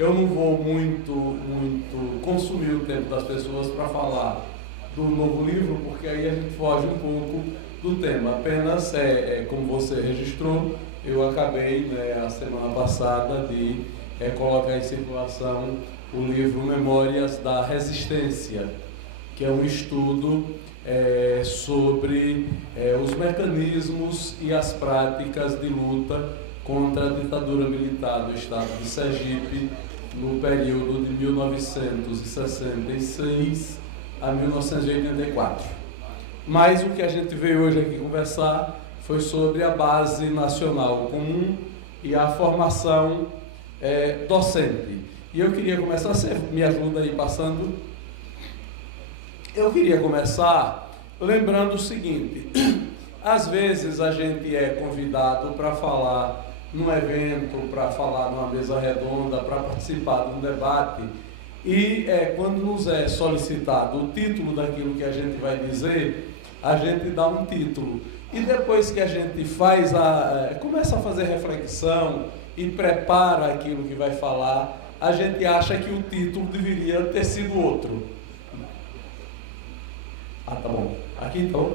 eu não vou muito consumir o tempo das pessoas para falar do novo livro, porque aí a gente foge um pouco do tema. Apenas, como você registrou, eu acabei, a semana passada, de colocar em circulação o livro Memórias da Resistência, que é um estudo sobre os mecanismos e as práticas de luta contra a ditadura militar do estado de Sergipe no período de 1966 a 1984. Mas o que a gente veio hoje aqui conversar foi sobre a Base Nacional Comum e a formação docente. E eu queria começar, você me ajuda aí passando? Eu queria começar lembrando o seguinte: às vezes a gente é convidado para falar num evento, para falar numa mesa redonda, para participar de um debate, e quando nos é solicitado o título daquilo que a gente vai dizer, a gente dá um título. E depois que a gente começa a fazer reflexão e prepara aquilo que vai falar, a gente acha que o título deveria ter sido outro. Ah, tá bom. Aqui então.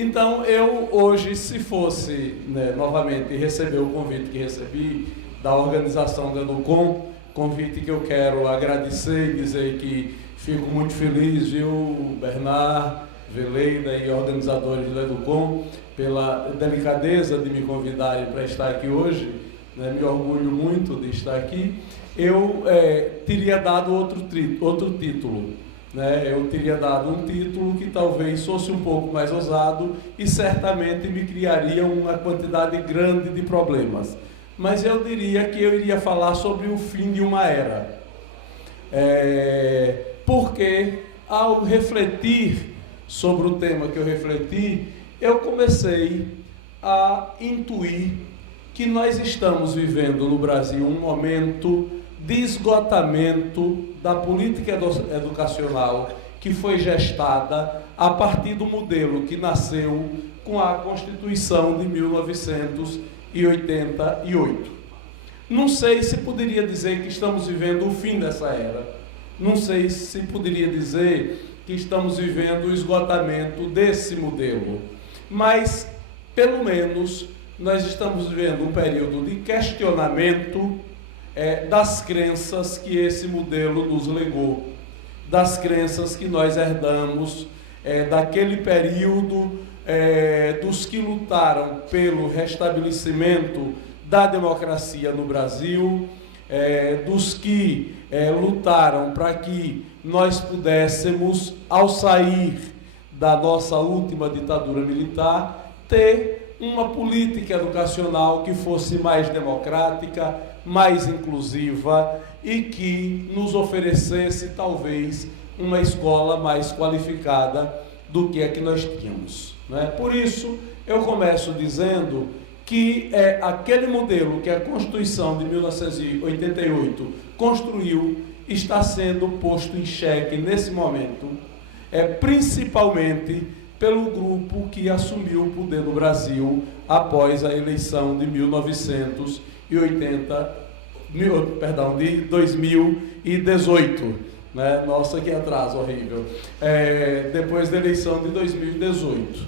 Então, eu hoje, se fosse, novamente, receber o convite que recebi da organização da EDUCOM, convite que eu quero agradecer e dizer que fico muito feliz, viu, Bernard, Veleida e organizadores da EDUCOM, pela delicadeza de me convidarem para estar aqui hoje, me orgulho muito de estar aqui. Eu teria dado outro título. Eu teria dado um título que talvez fosse um pouco mais ousado e certamente me criaria uma quantidade grande de problemas. Mas eu diria que eu iria falar sobre o fim de uma era. Porque ao refletir sobre o tema que eu refleti, eu comecei a intuir que nós estamos vivendo no Brasil um momento de esgotamento da política educacional que foi gestada a partir do modelo que nasceu com a Constituição de 1988. Não sei se poderia dizer que estamos vivendo o fim dessa era. Não sei se poderia dizer que estamos vivendo o esgotamento desse modelo. Mas, pelo menos, nós estamos vivendo um período de questionamento das crenças que esse modelo nos legou, das crenças que nós herdamos daquele período dos que lutaram pelo restabelecimento da democracia no Brasil, dos que lutaram para que nós pudéssemos, ao sair da nossa última ditadura militar, ter uma política educacional que fosse mais democrática, mais inclusiva e que nos oferecesse, talvez, uma escola mais qualificada do que a que nós tínhamos. Por isso, eu começo dizendo que aquele modelo que a Constituição de 1988 construiu está sendo posto em xeque nesse momento, principalmente pelo grupo que assumiu o poder no Brasil após a eleição de 2018. Nossa, que atraso horrível. Depois da eleição de 2018.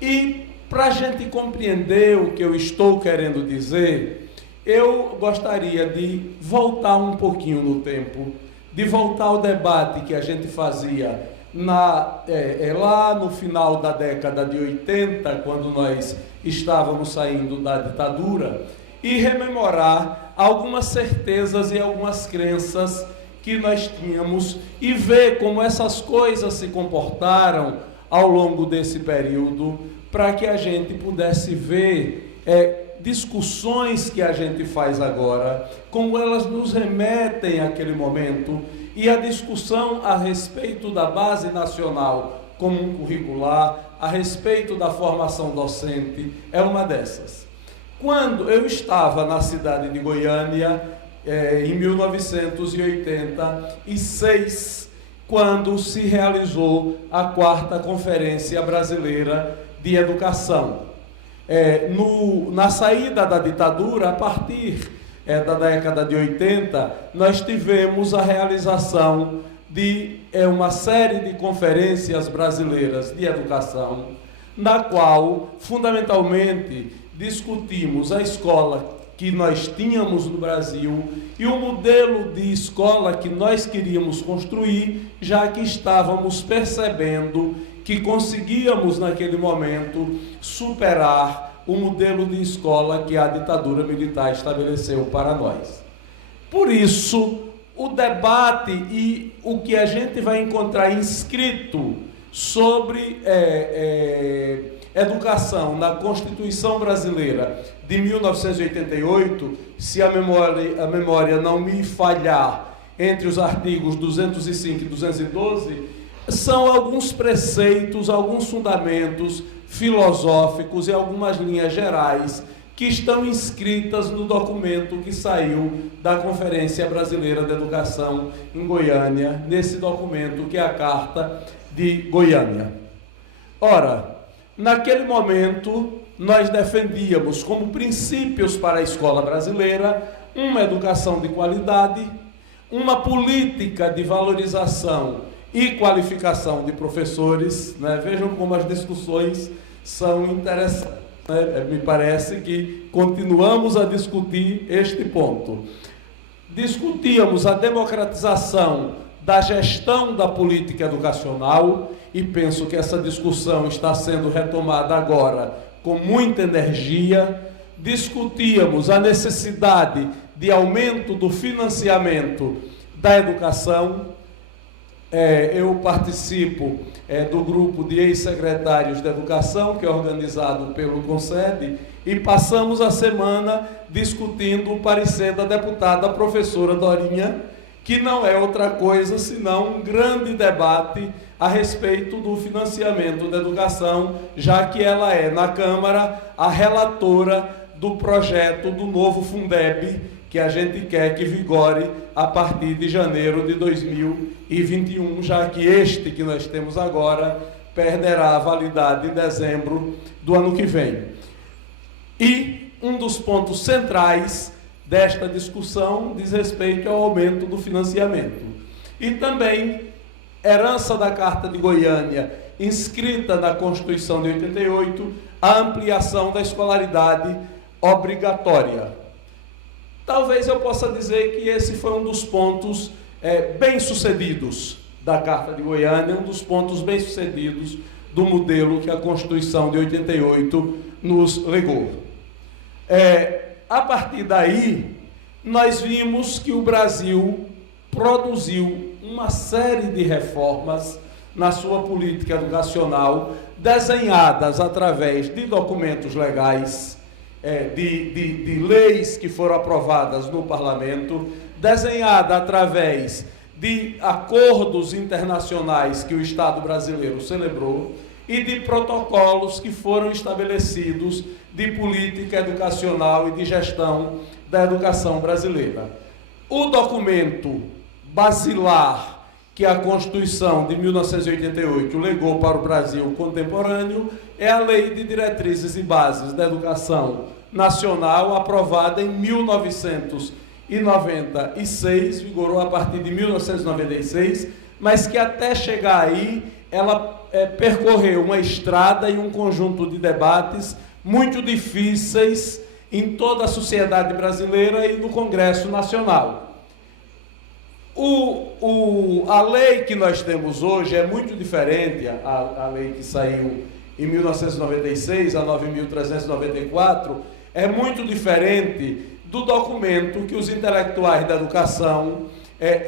E, para a gente compreender o que eu estou querendo dizer, eu gostaria de voltar um pouquinho no tempo, de voltar ao debate que a gente fazia lá no final da década de 80, quando nós estávamos saindo da ditadura, e rememorar algumas certezas e algumas crenças que nós tínhamos e ver como essas coisas se comportaram ao longo desse período, para que a gente pudesse ver discussões que a gente faz agora, como elas nos remetem àquele momento, e a discussão a respeito da Base Nacional Comum Curricular, a respeito da formação docente, é uma dessas. Quando eu estava na cidade de Goiânia, em 1986, quando se realizou a 4ª Conferência Brasileira de Educação. Na saída da ditadura, a partir da década de 80, nós tivemos a realização de uma série de conferências brasileiras de educação, na qual, fundamentalmente, discutimos a escola que nós tínhamos no Brasil e o modelo de escola que nós queríamos construir, já que estávamos percebendo que conseguíamos, naquele momento, superar o modelo de escola que a ditadura militar estabeleceu para nós. Por isso, o debate e o que a gente vai encontrar inscrito sobre educação na Constituição Brasileira de 1988, se a memória não me falhar, entre os artigos 205 e 212, são alguns preceitos, alguns fundamentos filosóficos e algumas linhas gerais que estão inscritas no documento que saiu da Conferência Brasileira de Educação em Goiânia, nesse documento que é a Carta de Goiânia. Ora, naquele momento, nós defendíamos como princípios para a escola brasileira uma educação de qualidade, uma política de valorização e qualificação de professores, né? Vejam como as discussões são interessantes, né? Me parece que continuamos a discutir este ponto. Discutíamos a democratização da gestão da política educacional, e penso que essa discussão está sendo retomada agora com muita energia. Discutíamos a necessidade de aumento do financiamento da educação. Eu participo do grupo de ex-secretários de educação, que é organizado pelo CONSED, e passamos a semana discutindo o parecer da deputada professora Dorinha, que não é outra coisa senão um grande debate a respeito do financiamento da educação, já que ela é, na Câmara, a relatora do projeto do novo Fundeb, que a gente quer que vigore a partir de janeiro de 2021, já que este que nós temos agora perderá a validade em dezembro do ano que vem. E um dos pontos centrais desta discussão diz respeito ao aumento do financiamento. E também, herança da Carta de Goiânia, inscrita na Constituição de 88, a ampliação da escolaridade obrigatória. Talvez eu possa dizer que esse foi um dos pontos bem-sucedidos da Carta de Goiânia, um dos pontos bem-sucedidos do modelo que a Constituição de 88 nos legou. A partir daí, nós vimos que o Brasil produziu uma série de reformas na sua política educacional, desenhadas através de documentos legais, de leis que foram aprovadas no Parlamento, desenhada através de acordos internacionais que o Estado brasileiro celebrou e de protocolos que foram estabelecidos de política educacional e de gestão da educação brasileira. O documento basilar que a Constituição de 1988 legou para o Brasil contemporâneo é a Lei de Diretrizes e Bases da Educação Nacional, aprovada em 1996, vigorou a partir de 1996, mas que até chegar aí, ela percorreu uma estrada e um conjunto de debates muito difíceis em toda a sociedade brasileira e no Congresso Nacional. A lei que nós temos hoje é muito diferente, a lei que saiu em 1996, a 9.394, é muito diferente do documento que os intelectuais da educação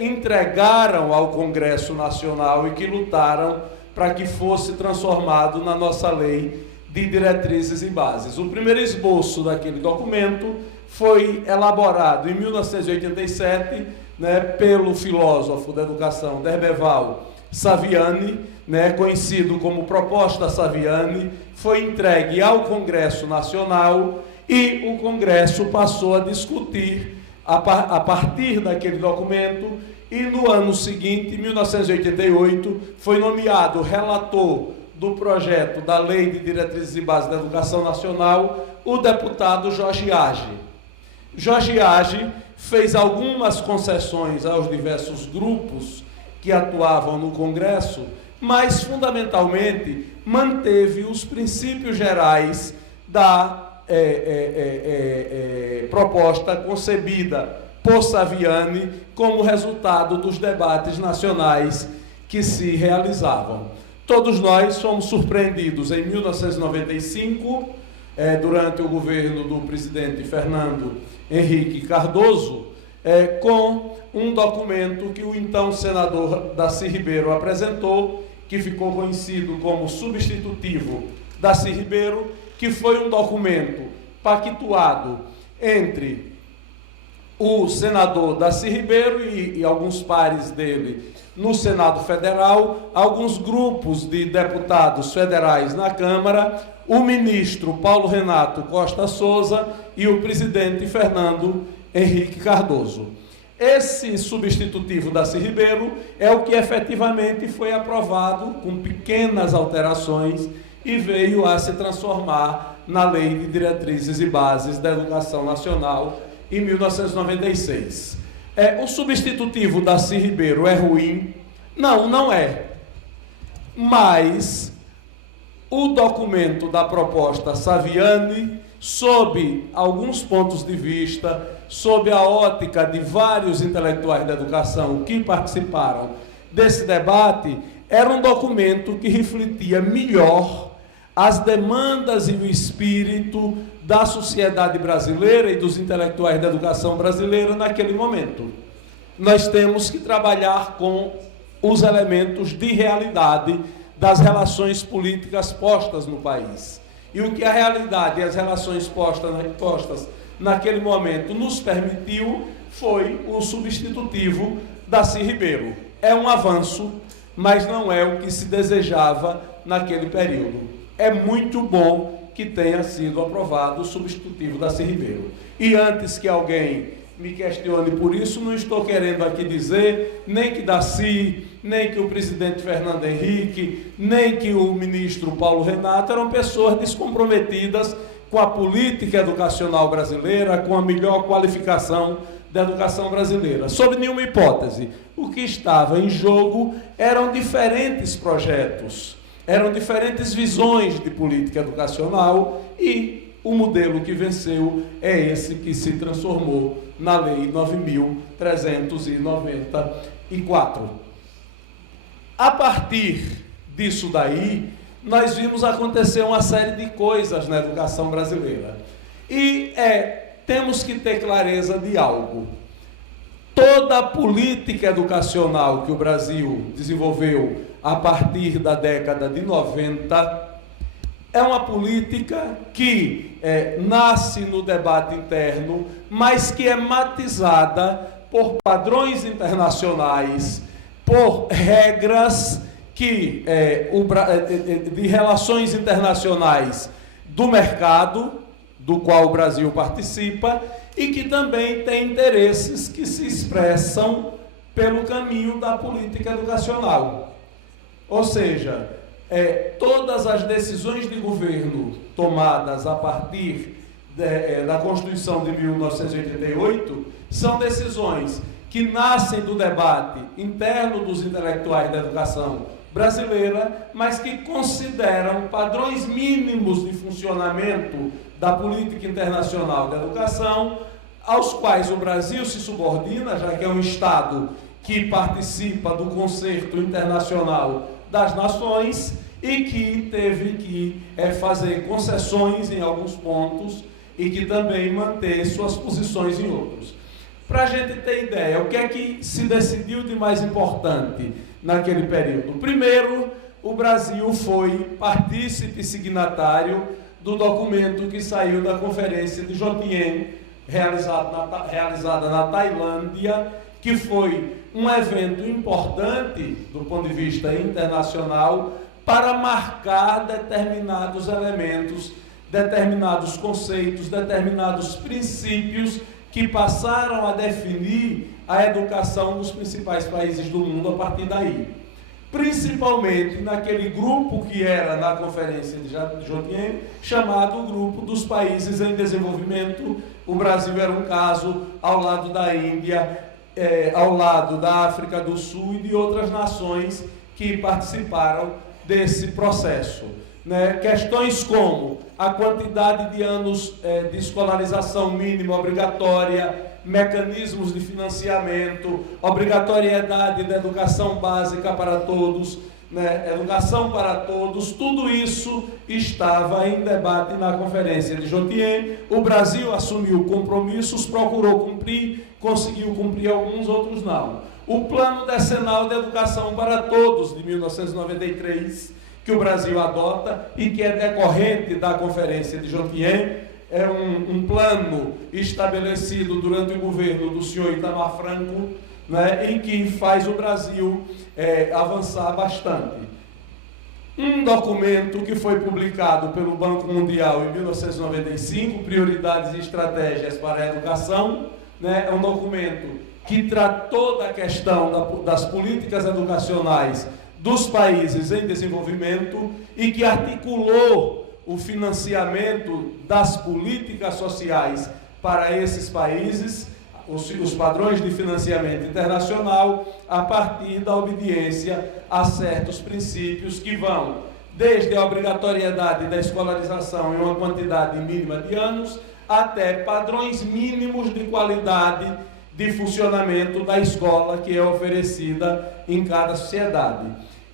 entregaram ao Congresso Nacional e que lutaram para que fosse transformado na nossa lei de diretrizes e bases. O primeiro esboço daquele documento foi elaborado em 1987, pelo filósofo da educação Derbeval Saviani, conhecido como Proposta Saviani, foi entregue ao Congresso Nacional e o Congresso passou a discutir a partir daquele documento, e no ano seguinte, 1988, foi nomeado relator do projeto da Lei de Diretrizes e Bases da Educação Nacional o deputado Jorge Age. Jorge Age fez algumas concessões aos diversos grupos que atuavam no Congresso, mas fundamentalmente manteve os princípios gerais da proposta concebida por Saviani como resultado dos debates nacionais que se realizavam. Todos nós fomos surpreendidos em 1995, durante o governo do presidente Fernando Henrique Cardoso, com um documento que o então senador Darcy Ribeiro apresentou, que ficou conhecido como substitutivo Darcy Ribeiro, que foi um documento pactuado entre o senador Darcy Ribeiro e alguns pares dele no Senado Federal, alguns grupos de deputados federais na Câmara, o ministro Paulo Renato Costa Souza e o presidente Fernando Henrique Cardoso. Esse substitutivo Darcy Ribeiro é o que efetivamente foi aprovado com pequenas alterações e veio a se transformar na Lei de Diretrizes e Bases da Educação Nacional em 1996. O substitutivo Darcy Ribeiro é ruim? Não, não é. Mas o documento da proposta Saviani, sob alguns pontos de vista, sob a ótica de vários intelectuais da educação que participaram desse debate, era um documento que refletia melhor as demandas e o espírito da sociedade brasileira e dos intelectuais da educação brasileira naquele momento. Nós temos que trabalhar com os elementos de realidade das relações políticas postas no país. E o que a realidade e as relações postas naquele momento nos permitiu foi o substitutivo Darcy Ribeiro. É um avanço, mas não é o que se desejava naquele período. É muito bom que tenha sido aprovado o substitutivo Darcy Ribeiro. E antes que alguém me questione por isso, não estou querendo aqui dizer nem que Darcy, nem que o presidente Fernando Henrique, nem que o ministro Paulo Renato eram pessoas descomprometidas com a política educacional brasileira, com a melhor qualificação da educação brasileira. Sob nenhuma hipótese. O que estava em jogo eram diferentes projetos, eram diferentes visões de política educacional e o modelo que venceu é esse que se transformou na Lei 9.394. A partir disso daí, nós vimos acontecer uma série de coisas na educação brasileira. E temos que ter clareza de algo. Toda a política educacional que o Brasil desenvolveu a partir da década de 90 é uma política que nasce no debate interno, mas que é matizada por padrões internacionais, por regras que, de relações internacionais do mercado, do qual o Brasil participa, e que também tem interesses que se expressam pelo caminho da política educacional. Ou seja, todas as decisões de governo tomadas a partir da Constituição de 1988 são decisões que nascem do debate interno dos intelectuais da educação brasileira, mas que consideram padrões mínimos de funcionamento da política internacional da educação, aos quais o Brasil se subordina, já que é um Estado que participa do concerto internacional das nações e que teve que fazer concessões em alguns pontos e que também manter suas posições em outros. Para a gente ter ideia, o que é que se decidiu de mais importante naquele período? Primeiro, o Brasil foi partícipe signatário do documento que saiu da Conferência de Jotien, realizada na Tailândia, que foi um evento importante do ponto de vista internacional para marcar determinados elementos, determinados conceitos, determinados princípios que passaram a definir a educação dos principais países do mundo a partir daí. principalmente naquele grupo que era na Conferência de Jotien, chamado Grupo dos Países em Desenvolvimento. O Brasil era um caso, ao lado da Índia, ao lado da África do Sul e de outras nações que participaram desse processo. Né? Questões como a quantidade de anos de escolarização mínima obrigatória, mecanismos de financiamento, obrigatoriedade da educação básica para todos, né? Educação para todos, tudo isso estava em debate na Conferência de Jotien. O Brasil assumiu compromissos, procurou cumprir, conseguiu cumprir alguns, outros não. O Plano Decenal de Educação para Todos, de 1993, que o Brasil adota e que é decorrente da Conferência de Jotien, é um plano estabelecido durante o governo do senhor Itamar Franco, né, em que faz o Brasil avançar bastante. Um documento que foi publicado pelo Banco Mundial em 1995, Prioridades e Estratégias para a Educação, né, é um documento que tratou da questão das políticas educacionais dos países em desenvolvimento e que articulou o financiamento das políticas sociais para esses países, os padrões de financiamento internacional, a partir da obediência a certos princípios que vão desde a obrigatoriedade da escolarização em uma quantidade mínima de anos, até padrões mínimos de qualidade de funcionamento da escola que é oferecida em cada sociedade.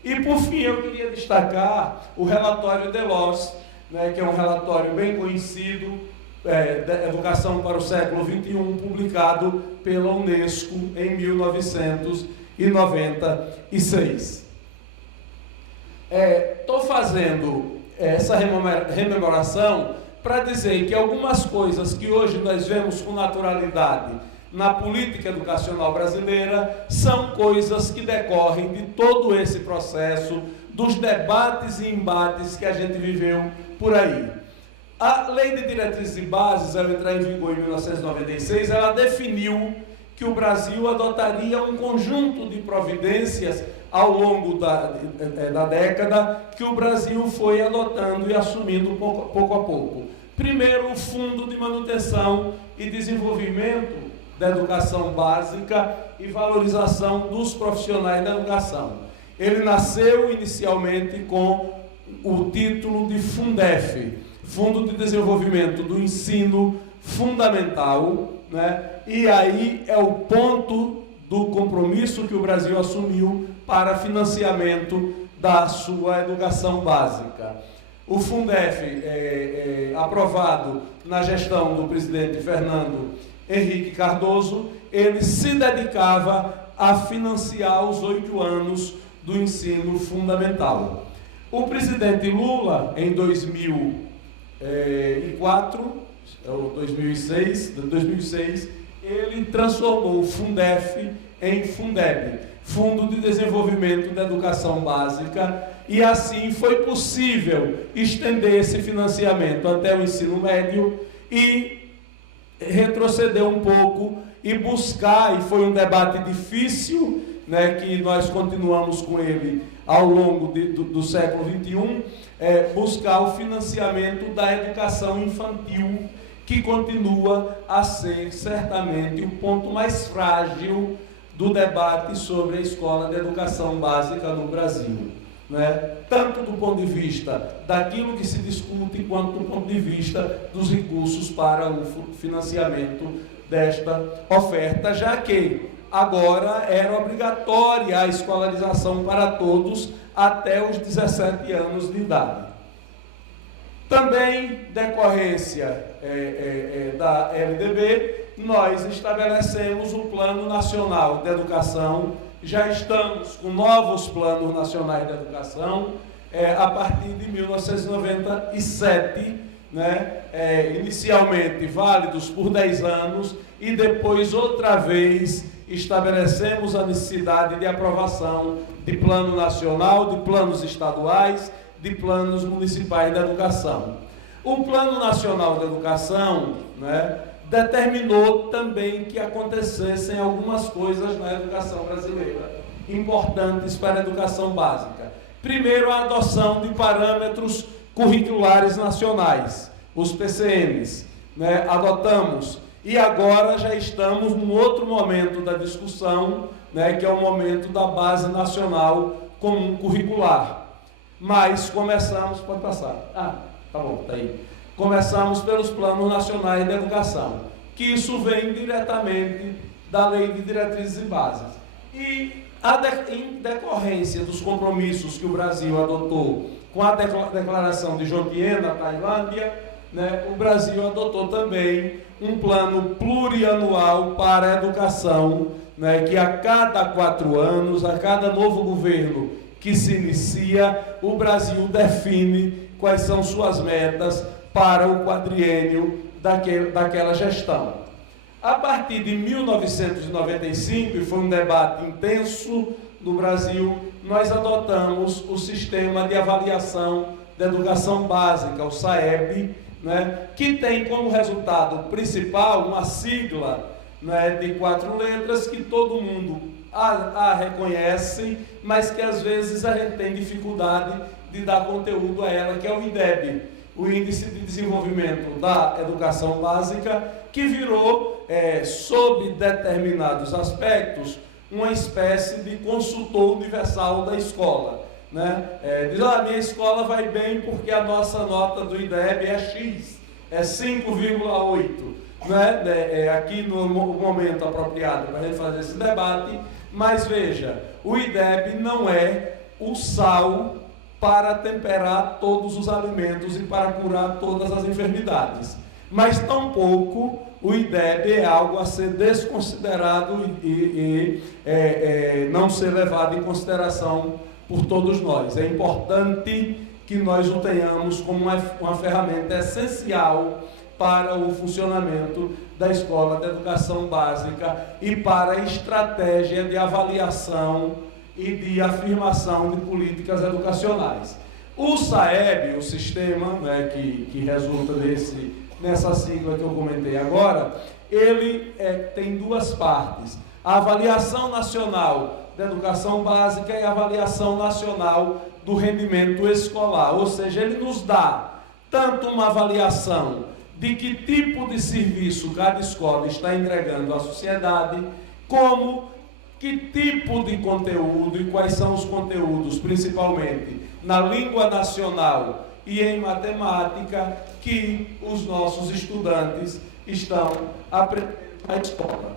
E, por fim, eu queria destacar o relatório Delors, né, que é um relatório bem conhecido, da Educação para o Século XXI, publicado pela Unesco em 1996. Estou fazendo essa rememoração para dizer que algumas coisas que hoje nós vemos com naturalidade na política educacional brasileira são coisas que decorrem de todo esse processo, dos debates e embates que a gente viveu por aí. A Lei de Diretrizes e Bases, ao entrar em vigor em 1996, ela definiu que o Brasil adotaria um conjunto de providências ao longo da década que o Brasil foi adotando e assumindo pouco a pouco. Primeiro, o Fundo de Manutenção e Desenvolvimento da Educação Básica e Valorização dos Profissionais da Educação. Ele nasceu inicialmente com o título de Fundef, Fundo de Desenvolvimento do Ensino Fundamental, né? E aí é o ponto do compromisso que o Brasil assumiu para financiamento da sua educação básica. O Fundef, aprovado na gestão do presidente Fernando Henrique Cardoso, ele se dedicava a financiar os 8 anos do ensino fundamental. O presidente Lula, em 2004, ou 2006, ele transformou o Fundef em Fundeb, Fundo de Desenvolvimento da Educação Básica, e assim foi possível estender esse financiamento até o ensino médio e retroceder um pouco e buscar, e foi um debate difícil, né, que nós continuamos com ele ao longo do século XXI, buscar o financiamento da educação infantil, que continua a ser certamente o ponto mais frágil do debate sobre a escola de educação básica no Brasil, né? Tanto do ponto de vista daquilo que se discute, quanto do ponto de vista dos recursos para o financiamento desta oferta, já que agora era obrigatória a escolarização para todos até os 17 anos de idade. Também, decorrência da LDB, nós estabelecemos o Plano Nacional de Educação. Já estamos com novos planos nacionais de educação a partir de 1997, né? Inicialmente válidos por 10 anos e depois outra vez estabelecemos a necessidade de aprovação de plano nacional, de planos estaduais, de planos municipais da educação. O Plano Nacional da Educação, né, determinou também que acontecessem algumas coisas na educação brasileira. importantes para a educação básica. Primeiro, a adoção de parâmetros curriculares nacionais, os PCNs, né? Adotamos, e agora já estamos num outro momento da discussão, né? Que é o momento da Base Nacional Comum Curricular. Mas começamos, pode passar, tá bom, tá aí. Começamos pelos Planos Nacionais de Educação, que isso vem diretamente da Lei de Diretrizes e Bases. E em decorrência dos compromissos que o Brasil adotou com a declaração de Jomtien, na Tailândia, né, o Brasil adotou também um plano plurianual para a educação, né, que a cada 4 anos, a cada novo governo que se inicia, o Brasil define quais são suas metas para o quadriênio daquela gestão. A partir de 1995, e foi um debate intenso no Brasil, nós adotamos o Sistema de Avaliação da Educação Básica, o SAEB, né, que tem como resultado principal uma sigla, né, de 4 letras que todo mundo a reconhece, mas que às vezes a gente tem dificuldade de dar conteúdo a ela, que é o IDEB, o Índice de Desenvolvimento da Educação Básica, que virou, sob determinados aspectos, uma espécie de consultor universal da escola, né? Diz, minha escola vai bem porque a nossa nota do IDEB é X, é 5,8, né? Aqui no momento apropriado para a gente fazer esse debate, mas veja, o IDEB não é o sal para temperar todos os alimentos e para curar todas as enfermidades, mas tampouco o IDEB é algo a ser desconsiderado e não ser levado em consideração por todos nós. É importante que nós o tenhamos como uma ferramenta essencial para o funcionamento da Escola de Educação Básica e para a estratégia de avaliação e de afirmação de políticas educacionais. O SAEB, o sistema, né, que resulta nessa sigla que eu comentei agora, ele tem 2 partes: a avaliação nacional da educação básica e a avaliação nacional do rendimento escolar, ou seja, ele nos dá tanto uma avaliação de que tipo de serviço cada escola está entregando à sociedade, como que tipo de conteúdo e quais são os conteúdos, principalmente na língua nacional e em matemática, que os nossos estudantes estão aprendendo na escola.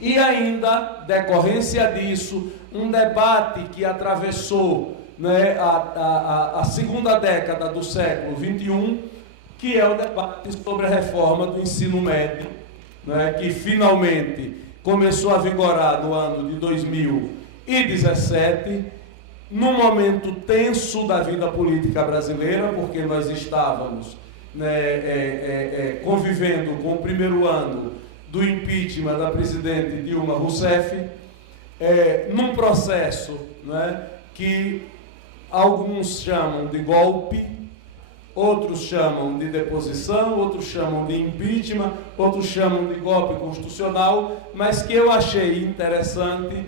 E ainda, decorrência disso, um debate que atravessou, né, a segunda década do século XXI, que é o debate sobre a reforma do ensino médio, né, que finalmente começou a vigorar no ano de 2017, num momento tenso da vida política brasileira, porque nós estávamos, né, convivendo com o primeiro ano do impeachment da presidente Dilma Rousseff, num processo, né, que alguns chamam de golpe, outros chamam de deposição, outros chamam de impeachment, outros chamam de golpe constitucional, mas que eu achei interessante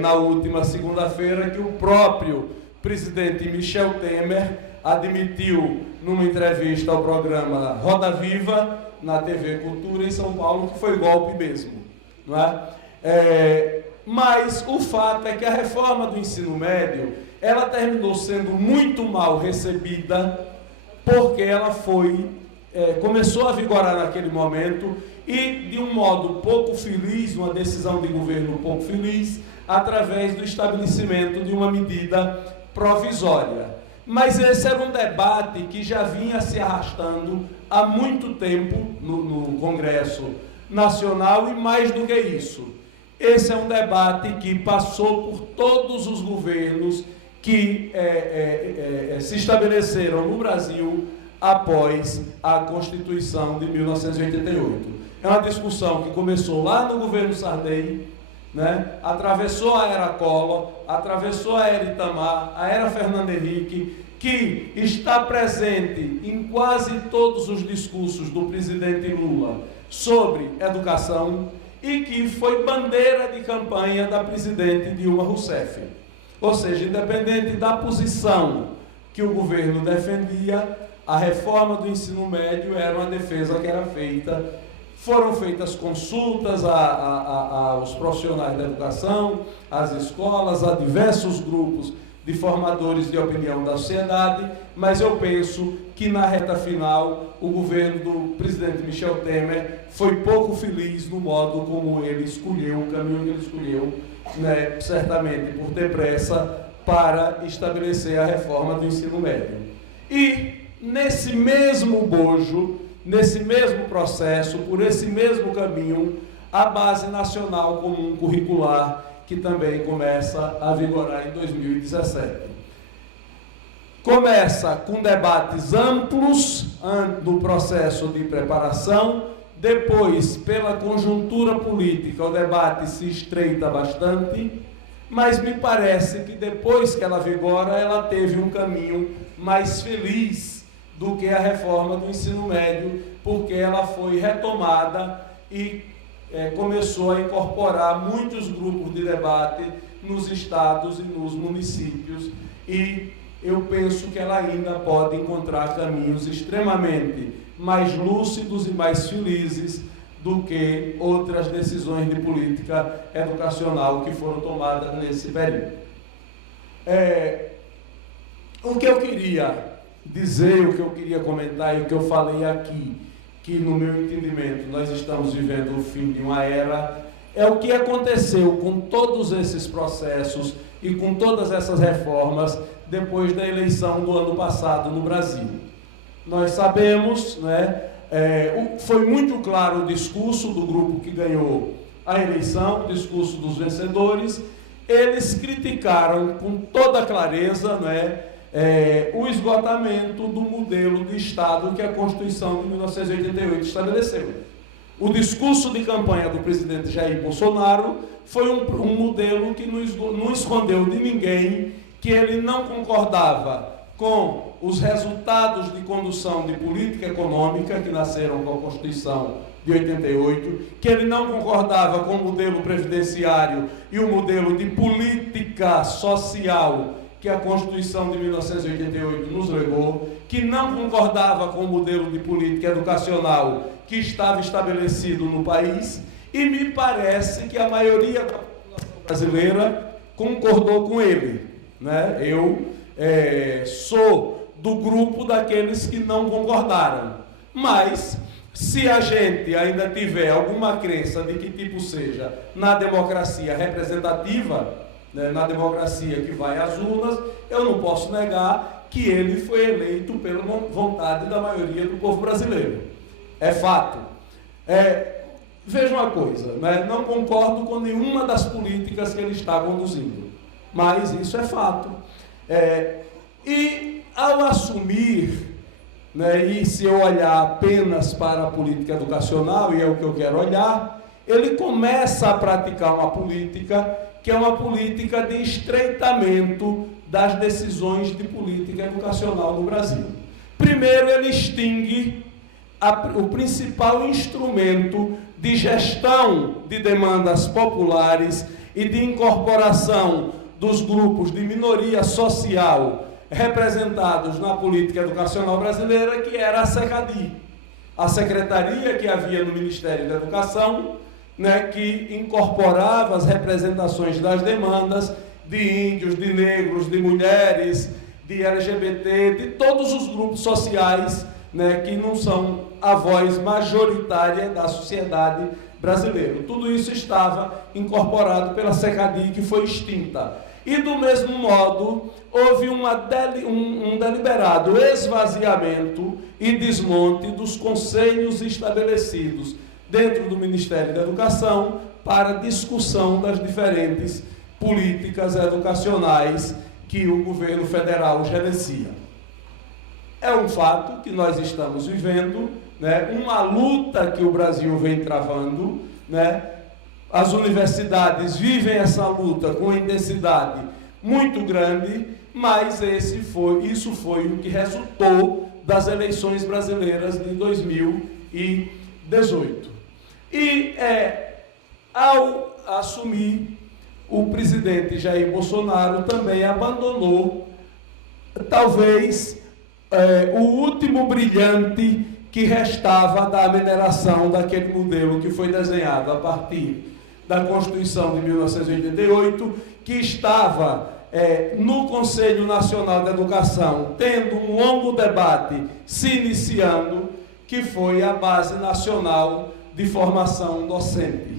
na última segunda-feira que o próprio presidente Michel Temer admitiu numa entrevista ao programa Roda Viva, na TV Cultura em São Paulo, que foi golpe mesmo, não é? Mas o fato é que a reforma do ensino médio, ela terminou sendo muito mal recebida, porque ela começou a vigorar naquele momento e de um modo pouco feliz, uma decisão de governo pouco feliz, através do estabelecimento de uma medida provisória. Mas esse era um debate que já vinha se arrastando há muito tempo no Congresso Nacional, e mais do que isso, esse é um debate que passou por todos os governos que se estabeleceram no Brasil após a Constituição de 1988. É uma discussão que começou lá no governo Sarney, né? Atravessou a era Collor, atravessou a era Itamar, a era Fernando Henrique, que está presente em quase todos os discursos do presidente Lula sobre educação, e que foi bandeira de campanha da presidente Dilma Rousseff. Ou seja, independente da posição que o governo defendia, a reforma do ensino médio era uma defesa que era feita. Foram feitas consultas aos profissionais da educação, às escolas, a diversos grupos de formadores de opinião da sociedade, mas eu penso que na reta final o governo do presidente Michel Temer foi pouco feliz no modo como ele escolheu, o caminho que ele escolheu, né, certamente por ter pressa, para estabelecer a reforma do ensino médio. E nesse mesmo bojo, nesse mesmo processo, por esse mesmo caminho, a Base Nacional Comum Curricular, que também começa a vigorar em 2017. Começa com debates amplos no processo de preparação, depois, pela conjuntura política, o debate se estreita bastante, mas me parece que depois que ela vigora, ela teve um caminho mais feliz do que a reforma do ensino médio, porque ela foi retomada e começou a incorporar muitos grupos de debate nos estados e nos municípios, e eu penso que ela ainda pode encontrar caminhos extremamente mais lúcidos e mais felizes do que outras decisões de política educacional que foram tomadas nesse período. O que eu queria dizer, o que eu queria comentar e o que eu falei aqui, que no meu entendimento nós estamos vivendo o fim de uma era, é o que aconteceu com todos esses processos e com todas essas reformas depois da eleição do ano passado no Brasil. Nós sabemos, né, foi muito claro o discurso do grupo que ganhou a eleição, o discurso dos vencedores. Eles criticaram com toda clareza, né, o esgotamento do modelo de Estado que a Constituição de 1988 estabeleceu. O discurso de campanha do presidente Jair Bolsonaro foi um modelo que não escondeu de ninguém que ele não concordava com os resultados de condução de política econômica que nasceram com a Constituição de 88, que ele não concordava com o modelo previdenciário e o modelo de política social que a Constituição de 1988 nos legou, que não concordava com o modelo de política educacional que estava estabelecido no país, e me parece que a maioria da população brasileira concordou com ele, né? Eu sou do grupo daqueles que não concordaram, mas se a gente ainda tiver alguma crença de que tipo seja na democracia representativa, né, na democracia que vai às urnas, eu não posso negar que ele foi eleito pela vontade da maioria do povo brasileiro. É fato. Veja uma coisa, né, não concordo com nenhuma das políticas que ele está conduzindo, mas isso é fato. E ao assumir, né, e se eu olhar apenas para a política educacional, e é o que eu quero olhar, ele começa a praticar uma política que é uma política de estreitamento das decisões de política educacional no Brasil. Primeiro, ele extingue o principal instrumento de gestão de demandas populares e de incorporação dos grupos de minoria social representados na política educacional brasileira, que era a SECADI, a secretaria que havia no Ministério da Educação, né, que incorporava as representações das demandas de índios, de negros, de mulheres, de LGBT, de todos os grupos sociais, né, que não são a voz majoritária da sociedade brasileira. Tudo isso estava incorporado pela SECADI, que foi extinta. E, do mesmo modo, houve um deliberado esvaziamento e desmonte dos conselhos estabelecidos dentro do Ministério da Educação para discussão das diferentes políticas educacionais que o governo federal gerencia. É um fato que nós estamos vivendo, né, uma luta que o Brasil vem travando, né? As universidades vivem essa luta com intensidade muito grande, mas isso foi o que resultou das eleições brasileiras de 2018. E Ao assumir, o presidente Jair Bolsonaro também abandonou, talvez, o último brilhante que restava da mineração daquele modelo que foi desenhado a partir da Constituição de 1988, que estava no Conselho Nacional de Educação, tendo um longo debate se iniciando, que foi a Base Nacional de Formação Docente.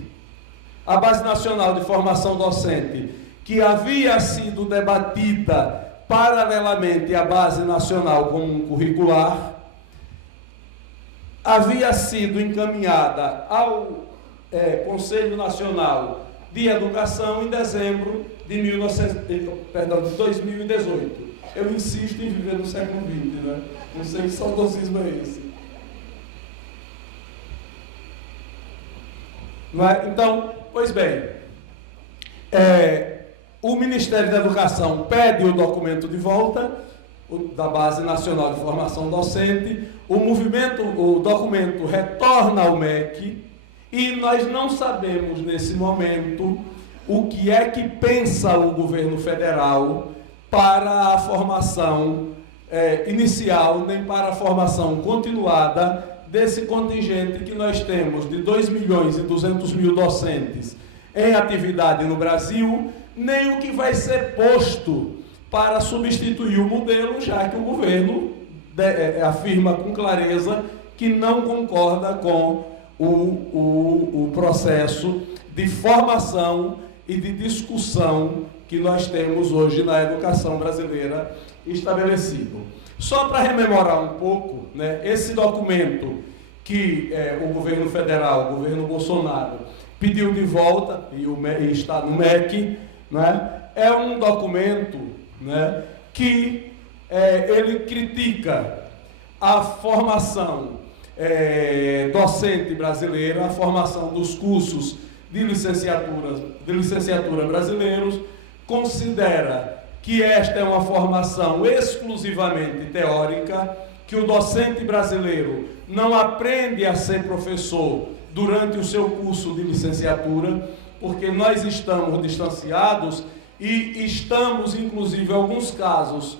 A Base Nacional de Formação Docente, que havia sido debatida paralelamente à Base Nacional Comum Curricular, havia sido encaminhada ao Conselho Nacional de Educação em dezembro de 2018. Eu insisto em viver no século XX, né? Não sei que saudosismo é esse. Não é? Então, pois bem, o Ministério da Educação pede o documento de volta da Base Nacional de Formação Docente, o documento retorna ao MEC e nós não sabemos nesse momento o que é que pensa o governo federal para a formação inicial, nem para a formação continuada desse contingente que nós temos de 2.200.000 docentes em atividade no Brasil, nem o que vai ser posto para substituir o modelo, já que o governo afirma com clareza que não concorda com o processo de formação e de discussão que nós temos hoje na educação brasileira estabelecido. Só para rememorar um pouco, né, esse documento que o governo federal, o governo Bolsonaro, pediu de volta e está no MEC, né, é um documento, né, que ele critica a formação docente brasileira, a formação dos cursos de licenciatura brasileiros, considera que esta é uma formação exclusivamente teórica, que o docente brasileiro não aprende a ser professor durante o seu curso de licenciatura, porque nós estamos distanciados e estamos, inclusive, em alguns casos,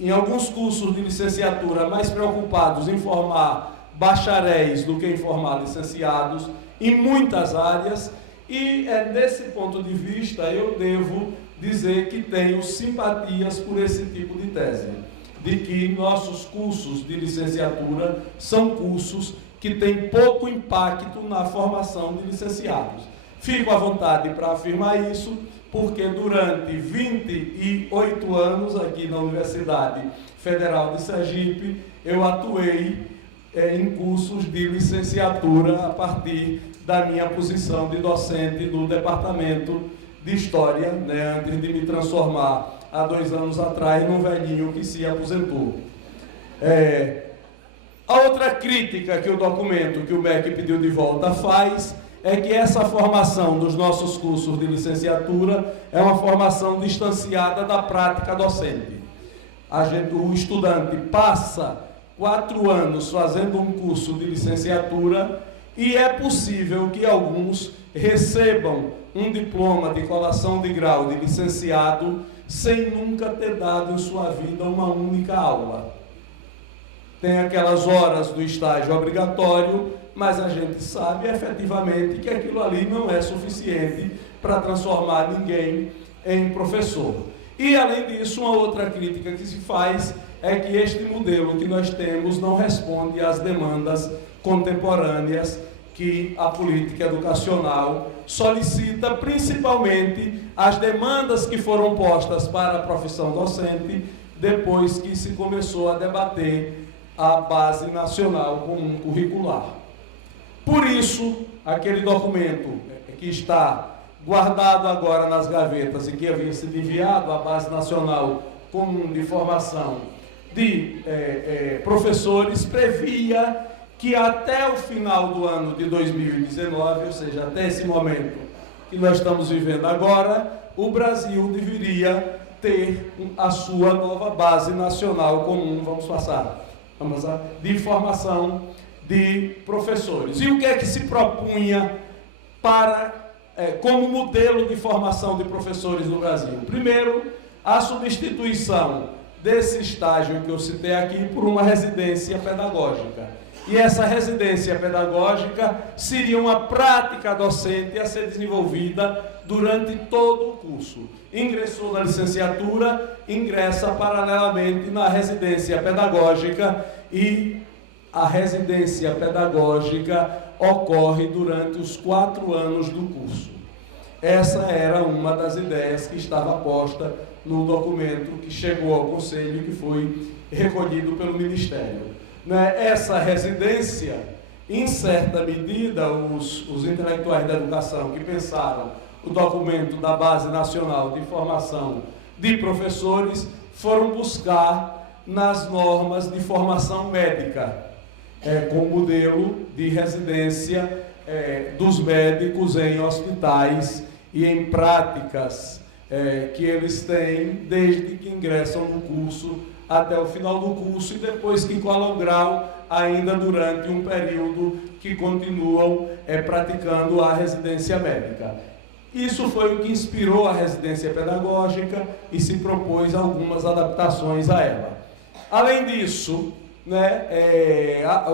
em alguns cursos de licenciatura, mais preocupados em formar bacharéis do que em formar licenciados, em muitas áreas, e desse ponto de vista eu devo dizer que tenho simpatias por esse tipo de tese, de que nossos cursos de licenciatura são cursos que têm pouco impacto na formação de licenciados. Fico à vontade para afirmar isso, porque durante 28 anos aqui na Universidade Federal de Sergipe, eu atuei em cursos de licenciatura a partir da minha posição de docente do Departamento de História, né, antes de me transformar há 2 anos atrás num velhinho que se aposentou. A outra crítica que o documento que o MEC pediu de volta faz é que essa formação dos nossos cursos de licenciatura é uma formação distanciada da prática docente. O estudante passa 4 anos fazendo um curso de licenciatura e é possível que alguns recebam um diploma de colação de grau de licenciado sem nunca ter dado em sua vida uma única aula. Tem aquelas horas do estágio obrigatório, mas a gente sabe efetivamente que aquilo ali não é suficiente para transformar ninguém em professor. E, além disso, uma outra crítica que se faz é que este modelo que nós temos não responde às demandas contemporâneas que a política educacional solicita, principalmente as demandas que foram postas para a profissão docente depois que se começou a debater a Base Nacional Comum Curricular. Por isso, aquele documento que está guardado agora nas gavetas e que havia sido enviado à Base Nacional Comum de Formação de professores, previa que até o final do ano de 2019, ou seja, até esse momento que nós estamos vivendo agora, o Brasil deveria ter a sua nova Base Nacional Comum, de formação de professores. E o que é que se propunha como modelo de formação de professores no Brasil. Primeiro, a substituição desse estágio que eu citei aqui por uma residência pedagógica. E essa residência pedagógica seria uma prática docente a ser desenvolvida durante todo o curso. Ingressou na licenciatura, ingressa paralelamente na residência pedagógica, e a residência pedagógica ocorre durante os 4 anos do curso. Essa era uma das ideias que estava posta no documento que chegou ao Conselho e que foi recolhido pelo Ministério. Essa residência, em certa medida, os intelectuais da educação que pensaram o documento da Base Nacional de Formação de Professores foram buscar nas normas de formação médica, com modelo de residência dos médicos em hospitais e em práticas que eles têm desde que ingressam no curso até o final do curso, e depois que colam grau, ainda durante um período que continuam praticando a residência médica. Isso foi o que inspirou a residência pedagógica e se propôs algumas adaptações a ela. Além disso,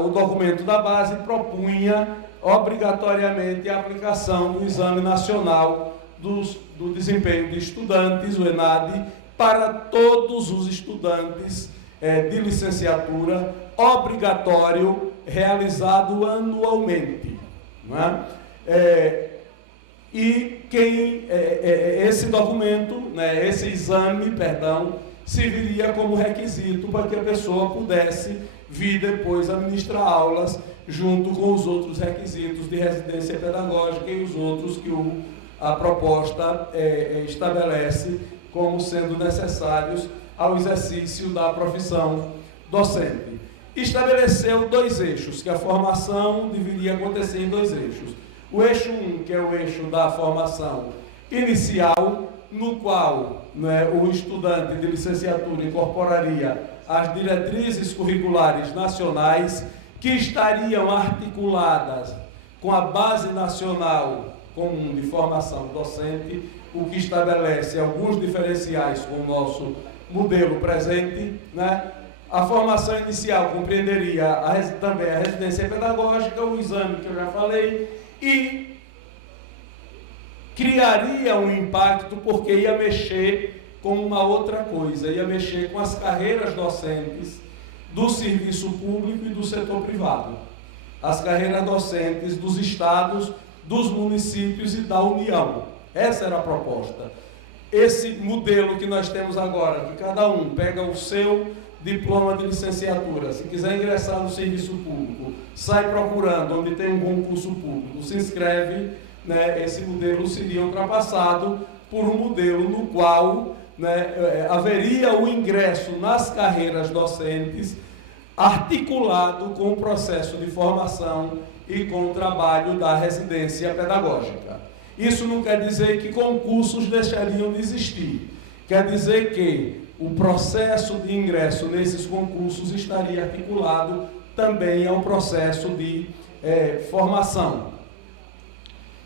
o documento da base propunha obrigatoriamente a aplicação do Exame Nacional do Desempenho de Estudantes, o ENADE, para todos os estudantes de licenciatura, obrigatório, realizado anualmente. Não é? Esse documento, esse exame, serviria como requisito para que a pessoa pudesse vir depois a ministrar aulas, junto com os outros requisitos de residência pedagógica e os outros que a proposta estabelece como sendo necessários ao exercício da profissão docente. Estabeleceu 2 eixos, que a formação deveria acontecer em 2 eixos. O eixo 1, que é o eixo da formação inicial, no qual o estudante de licenciatura incorporaria as diretrizes curriculares nacionais, que estariam articuladas com a Base Nacional Comum de Formação Docente, o que estabelece alguns diferenciais com o nosso modelo presente. A formação inicial compreenderia também a residência pedagógica, o exame que eu já falei, e criaria um impacto porque ia mexer com uma outra coisa, ia mexer com as carreiras docentes do serviço público e do setor privado, as carreiras docentes dos estados, dos municípios e da União. Essa era a proposta. Esse modelo que nós temos agora, que cada um pega o seu diploma de licenciatura, se quiser ingressar no serviço público, sai procurando onde tem um concurso público, se inscreve, esse modelo seria ultrapassado por um modelo no qual haveria o ingresso nas carreiras docentes articulado com o processo de formação e com o trabalho da residência pedagógica. Isso não quer dizer que concursos deixariam de existir, quer dizer que o processo de ingresso nesses concursos estaria articulado também ao processo de formação.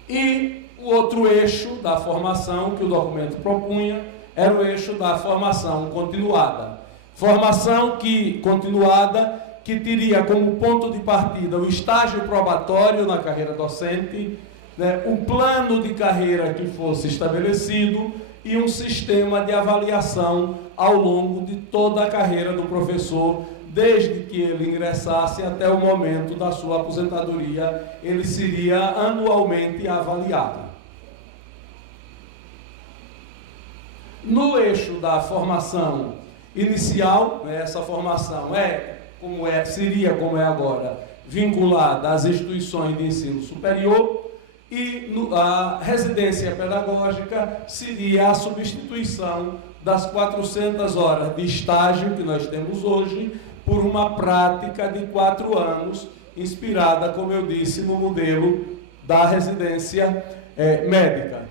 E o outro eixo da formação que o documento propunha era o eixo da formação continuada. Formação continuada que teria como ponto de partida o estágio probatório na carreira docente, um plano de carreira que fosse estabelecido e um sistema de avaliação ao longo de toda a carreira do professor, desde que ele ingressasse até o momento da sua aposentadoria, ele seria anualmente avaliado. No eixo da formação inicial, essa formação seria como é agora, vinculada às instituições de ensino superior, e a residência pedagógica seria a substituição das 400 horas de estágio que nós temos hoje por uma prática de 4 anos, inspirada, como eu disse, no modelo da residência médica.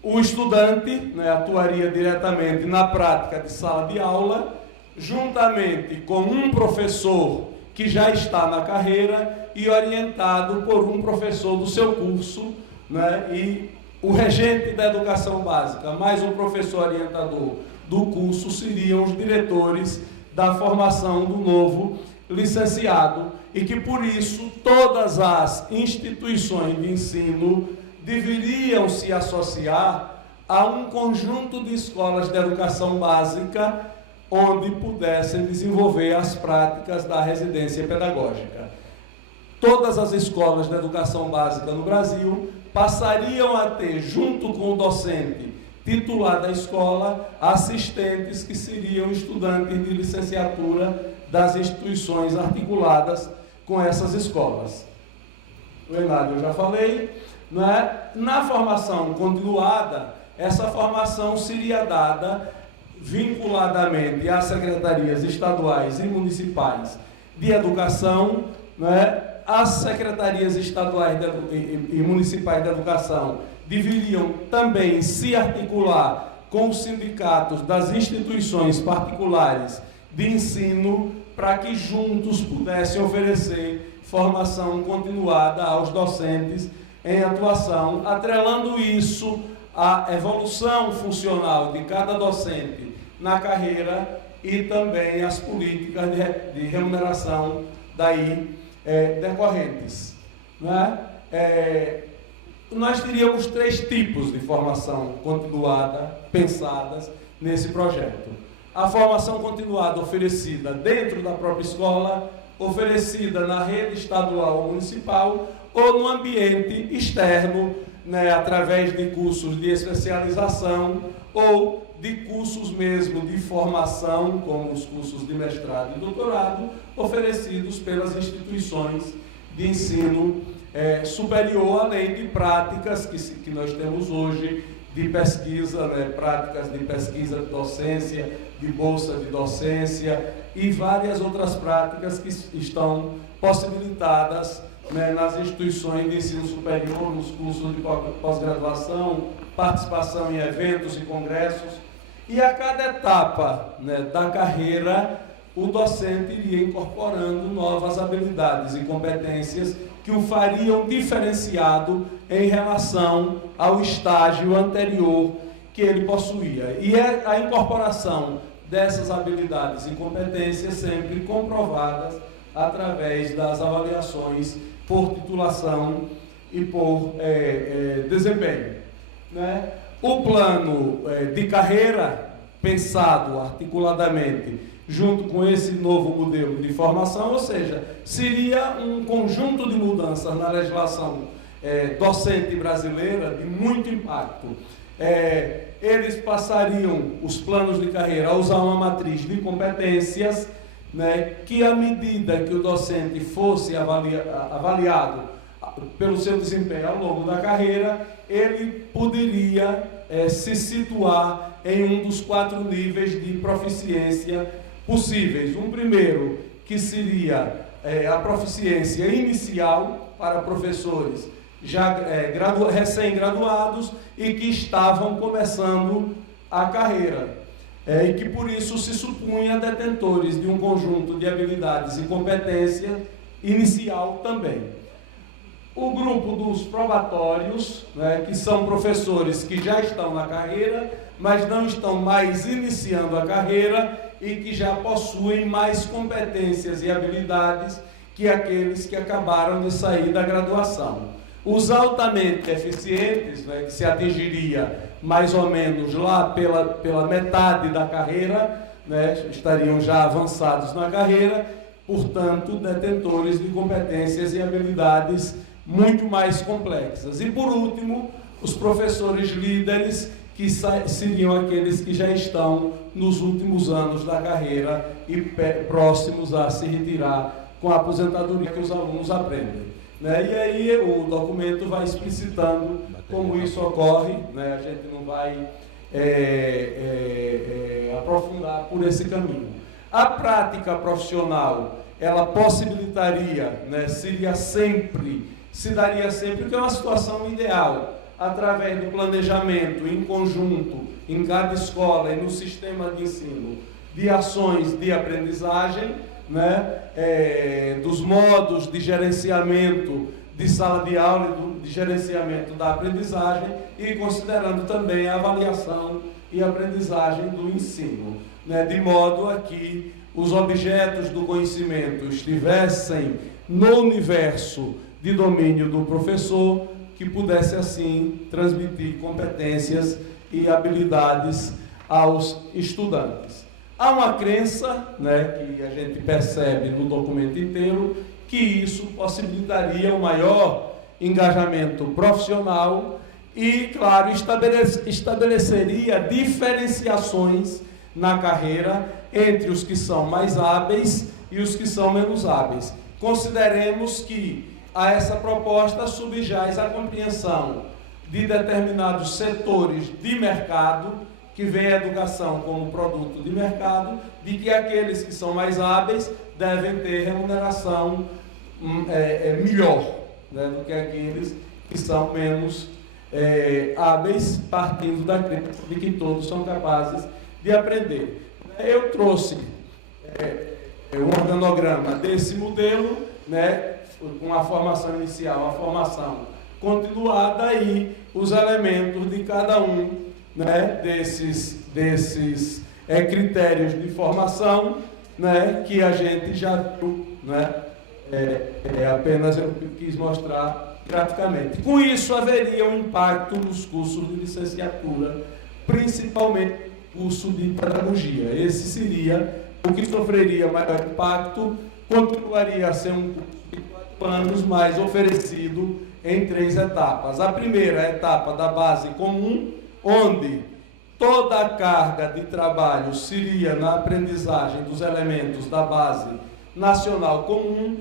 O estudante atuaria diretamente na prática de sala de aula, juntamente com um professor que já está na carreira e orientado por um professor do seu curso né? E o regente da educação básica, mais um professor orientador do curso, seriam os diretores da formação do novo licenciado, e que por isso todas as instituições de ensino deveriam se associar a um conjunto de escolas de educação básica onde pudessem desenvolver as práticas da residência pedagógica. Todas as escolas de educação básica no Brasil passariam a ter, junto com o docente titular da escola, assistentes que seriam estudantes de licenciatura das instituições articuladas com essas escolas. O Enádio eu já falei, né? Na formação continuada, essa formação seria dada vinculadamente às secretarias estaduais e municipais de educação, né? As secretarias estaduais e municipais de educação deveriam também se articular com os sindicatos das instituições particulares de ensino para que juntos pudessem oferecer formação continuada aos docentes em atuação, atrelando isso à evolução funcional de cada docente na carreira e também as políticas de remuneração daí decorrentes. Né? Nós teríamos 3 tipos de formação continuada pensadas nesse projeto. A formação continuada oferecida dentro da própria escola, oferecida na rede estadual ou municipal, ou no ambiente externo, né, através de cursos de especialização ou de cursos mesmo de formação, como os cursos de mestrado e doutorado, oferecidos pelas instituições de ensino superior, além de práticas que nós temos hoje de pesquisa, né, práticas de pesquisa de docência, de bolsa de docência e várias outras práticas que estão possibilitadas, né, nas instituições de ensino superior, nos cursos de pós-graduação, participação em eventos e congressos. E a cada etapa, né, da carreira, o docente iria incorporando novas habilidades e competências que o fariam diferenciado em relação ao estágio anterior que ele possuía. E a incorporação dessas habilidades e competências sempre comprovadas através das avaliações por titulação e por desempenho. Né? O plano de carreira, pensado articuladamente junto com esse novo modelo de formação, ou seja, seria um conjunto de mudanças na legislação docente brasileira de muito impacto. Eles passariam, os planos de carreira, a usar uma matriz de competências, né, que à medida que o docente fosse avaliado pelo seu desempenho ao longo da carreira, ele poderia se situar em um dos 4 níveis de proficiência possíveis. Um primeiro, que seria a proficiência inicial para professores já recém-graduados e que estavam começando a carreira, e que por isso se supunha detentores de um conjunto de habilidades e competência inicial também. O grupo dos probatórios, né, que são professores que já estão na carreira, mas não estão mais iniciando a carreira e que já possuem mais competências e habilidades que aqueles que acabaram de sair da graduação. Os altamente eficientes, né, que se atingiria mais ou menos lá pela metade da carreira, né, estariam já avançados na carreira, portanto, detentores de competências e habilidades muito mais complexas. E, por último, os professores líderes, que seriam aqueles que já estão nos últimos anos da carreira e próximos a se retirar com a aposentadoria que os alunos aprendem. Né? E aí o documento vai explicitando como isso ocorre, né? A gente não vai aprofundar por esse caminho. A prática profissional, ela possibilitaria, né, se daria sempre, que é uma situação ideal, através do planejamento em conjunto, em cada escola e no sistema de ensino, de ações de aprendizagem, né, dos modos de gerenciamento de sala de aula e de gerenciamento da aprendizagem, e considerando também a avaliação e aprendizagem do ensino, né, de modo a que os objetos do conhecimento estivessem no universo de domínio do professor, que pudesse assim transmitir competências e habilidades aos estudantes. Há uma crença, né, que a gente percebe no documento inteiro, que isso possibilitaria um maior engajamento profissional e, claro, estabeleceria diferenciações na carreira entre os que são mais hábeis e os que são menos hábeis. Consideremos que a essa proposta subjaz a compreensão de determinados setores de mercado, que vê a educação como produto de mercado, de que aqueles que são mais hábeis devem ter remuneração melhor, né, do que aqueles que são menos hábeis, partindo da crença de que todos são capazes de aprender. Eu trouxe um organograma desse modelo, né, com a formação inicial, a formação continuada e os elementos de cada um, né, desses critérios de formação, né, que a gente já viu, né, apenas eu quis mostrar graficamente. Com isso, haveria um impacto nos cursos de licenciatura, principalmente curso de pedagogia. Esse seria o que sofreria maior impacto, continuaria a ser um curso de 4 anos, mas oferecido em 3 etapas. A primeira etapa da base comum, onde toda a carga de trabalho seria na aprendizagem dos elementos da base nacional comum,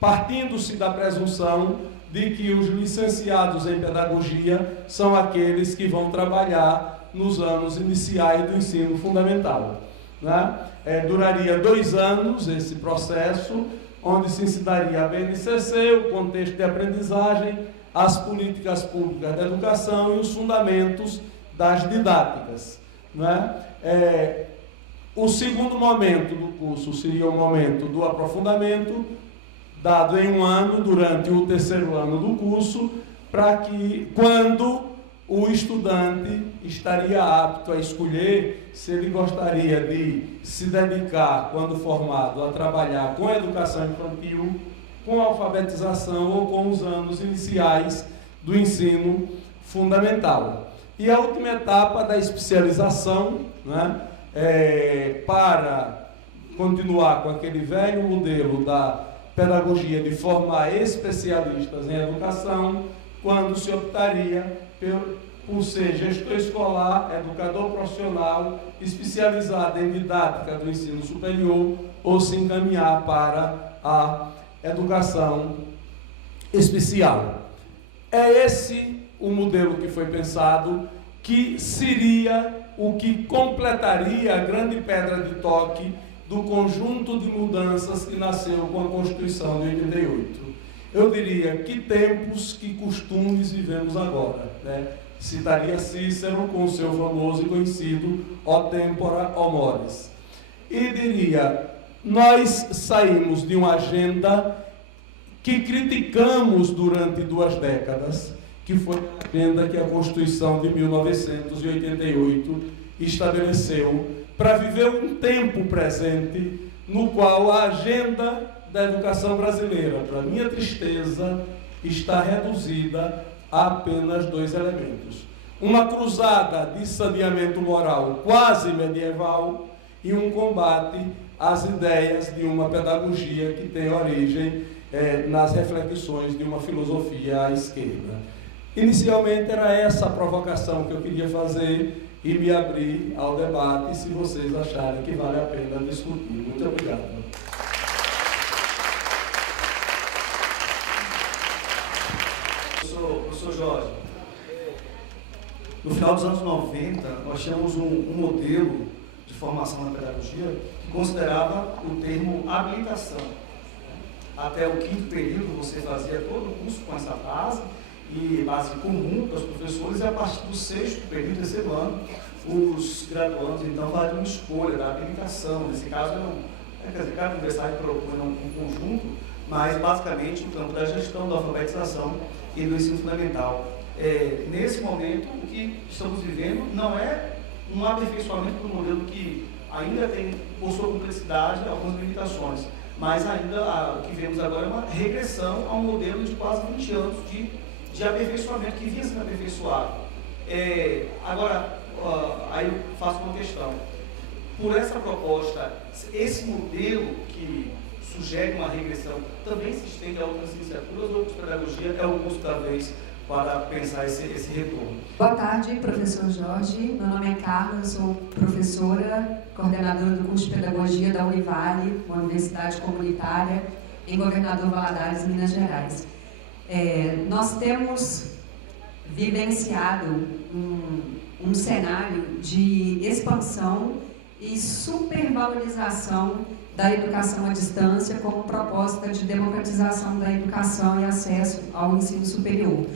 partindo-se da presunção de que os licenciados em pedagogia são aqueles que vão trabalhar nos anos iniciais do ensino fundamental, né? Duraria 2 anos esse processo, onde se ensinaria a BNCC, o contexto de aprendizagem, as políticas públicas da educação e os fundamentos das didáticas, né? O segundo momento do curso seria o momento do aprofundamento, dado em 1 ano, durante o 3º ano do curso, para que, quando o estudante estaria apto a escolher se ele gostaria de se dedicar, quando formado, a trabalhar com a educação infantil, com a alfabetização ou com os anos iniciais do ensino fundamental. E a última etapa da especialização, né, para continuar com aquele velho modelo da pedagogia de formar especialistas em educação, quando se optaria por ser gestor escolar, educador profissional, especializado em didática do ensino superior, ou se encaminhar para a educação especial. É esse o modelo que foi pensado, que seria o que completaria a grande pedra de toque do conjunto de mudanças que nasceu com a Constituição de 88. Eu diria, que tempos, que costumes vivemos agora, né? Citaria Cícero com o seu famoso e conhecido O Tempora, O Mores. E diria, nós saímos de uma agenda que criticamos durante 2 décadas, que foi a agenda que a Constituição de 1988 estabeleceu, para viver um tempo presente no qual a agenda da educação brasileira, para minha tristeza, está reduzida a apenas 2 elementos. Uma cruzada de saneamento moral quase medieval e um combate às ideias de uma pedagogia que tem origem nas reflexões de uma filosofia à esquerda. Inicialmente era essa a provocação que eu queria fazer e me abrir ao debate, se vocês acharem que vale a pena discutir. Muito obrigado. Professor Jorge, no final dos anos 90, nós tínhamos um modelo de formação na pedagogia que considerava o termo habilitação. Até o 5º período você fazia todo o curso com essa base, e base comum para os professores, e a partir do 6º período, 3º ano, os graduandos então faziam escolha da habilitação. Nesse caso, cada universidade propõe um conjunto, mas basicamente o campo da gestão, da alfabetização e do ensino fundamental. Nesse momento, o que estamos vivendo não é um aperfeiçoamento do modelo que ainda tem, por sua complexidade, algumas limitações, mas ainda o que vemos agora é uma regressão a um modelo de quase 20 anos de aperfeiçoamento, que vinha sendo aperfeiçoado. Agora, aí eu faço uma questão. Por essa proposta, esse modelo que sugere uma regressão também se estende a outras licenciaturas ou pedagogia é o curso da vez para pensar esse retorno? Boa tarde, professor Jorge. Meu nome é Carla, eu sou professora, coordenadora do curso de Pedagogia da Univale, uma universidade comunitária em Governador Valadares, Minas Gerais. Nós temos vivenciado um cenário de expansão e supervalorização da educação à distância como proposta de democratização da educação e acesso ao ensino superior.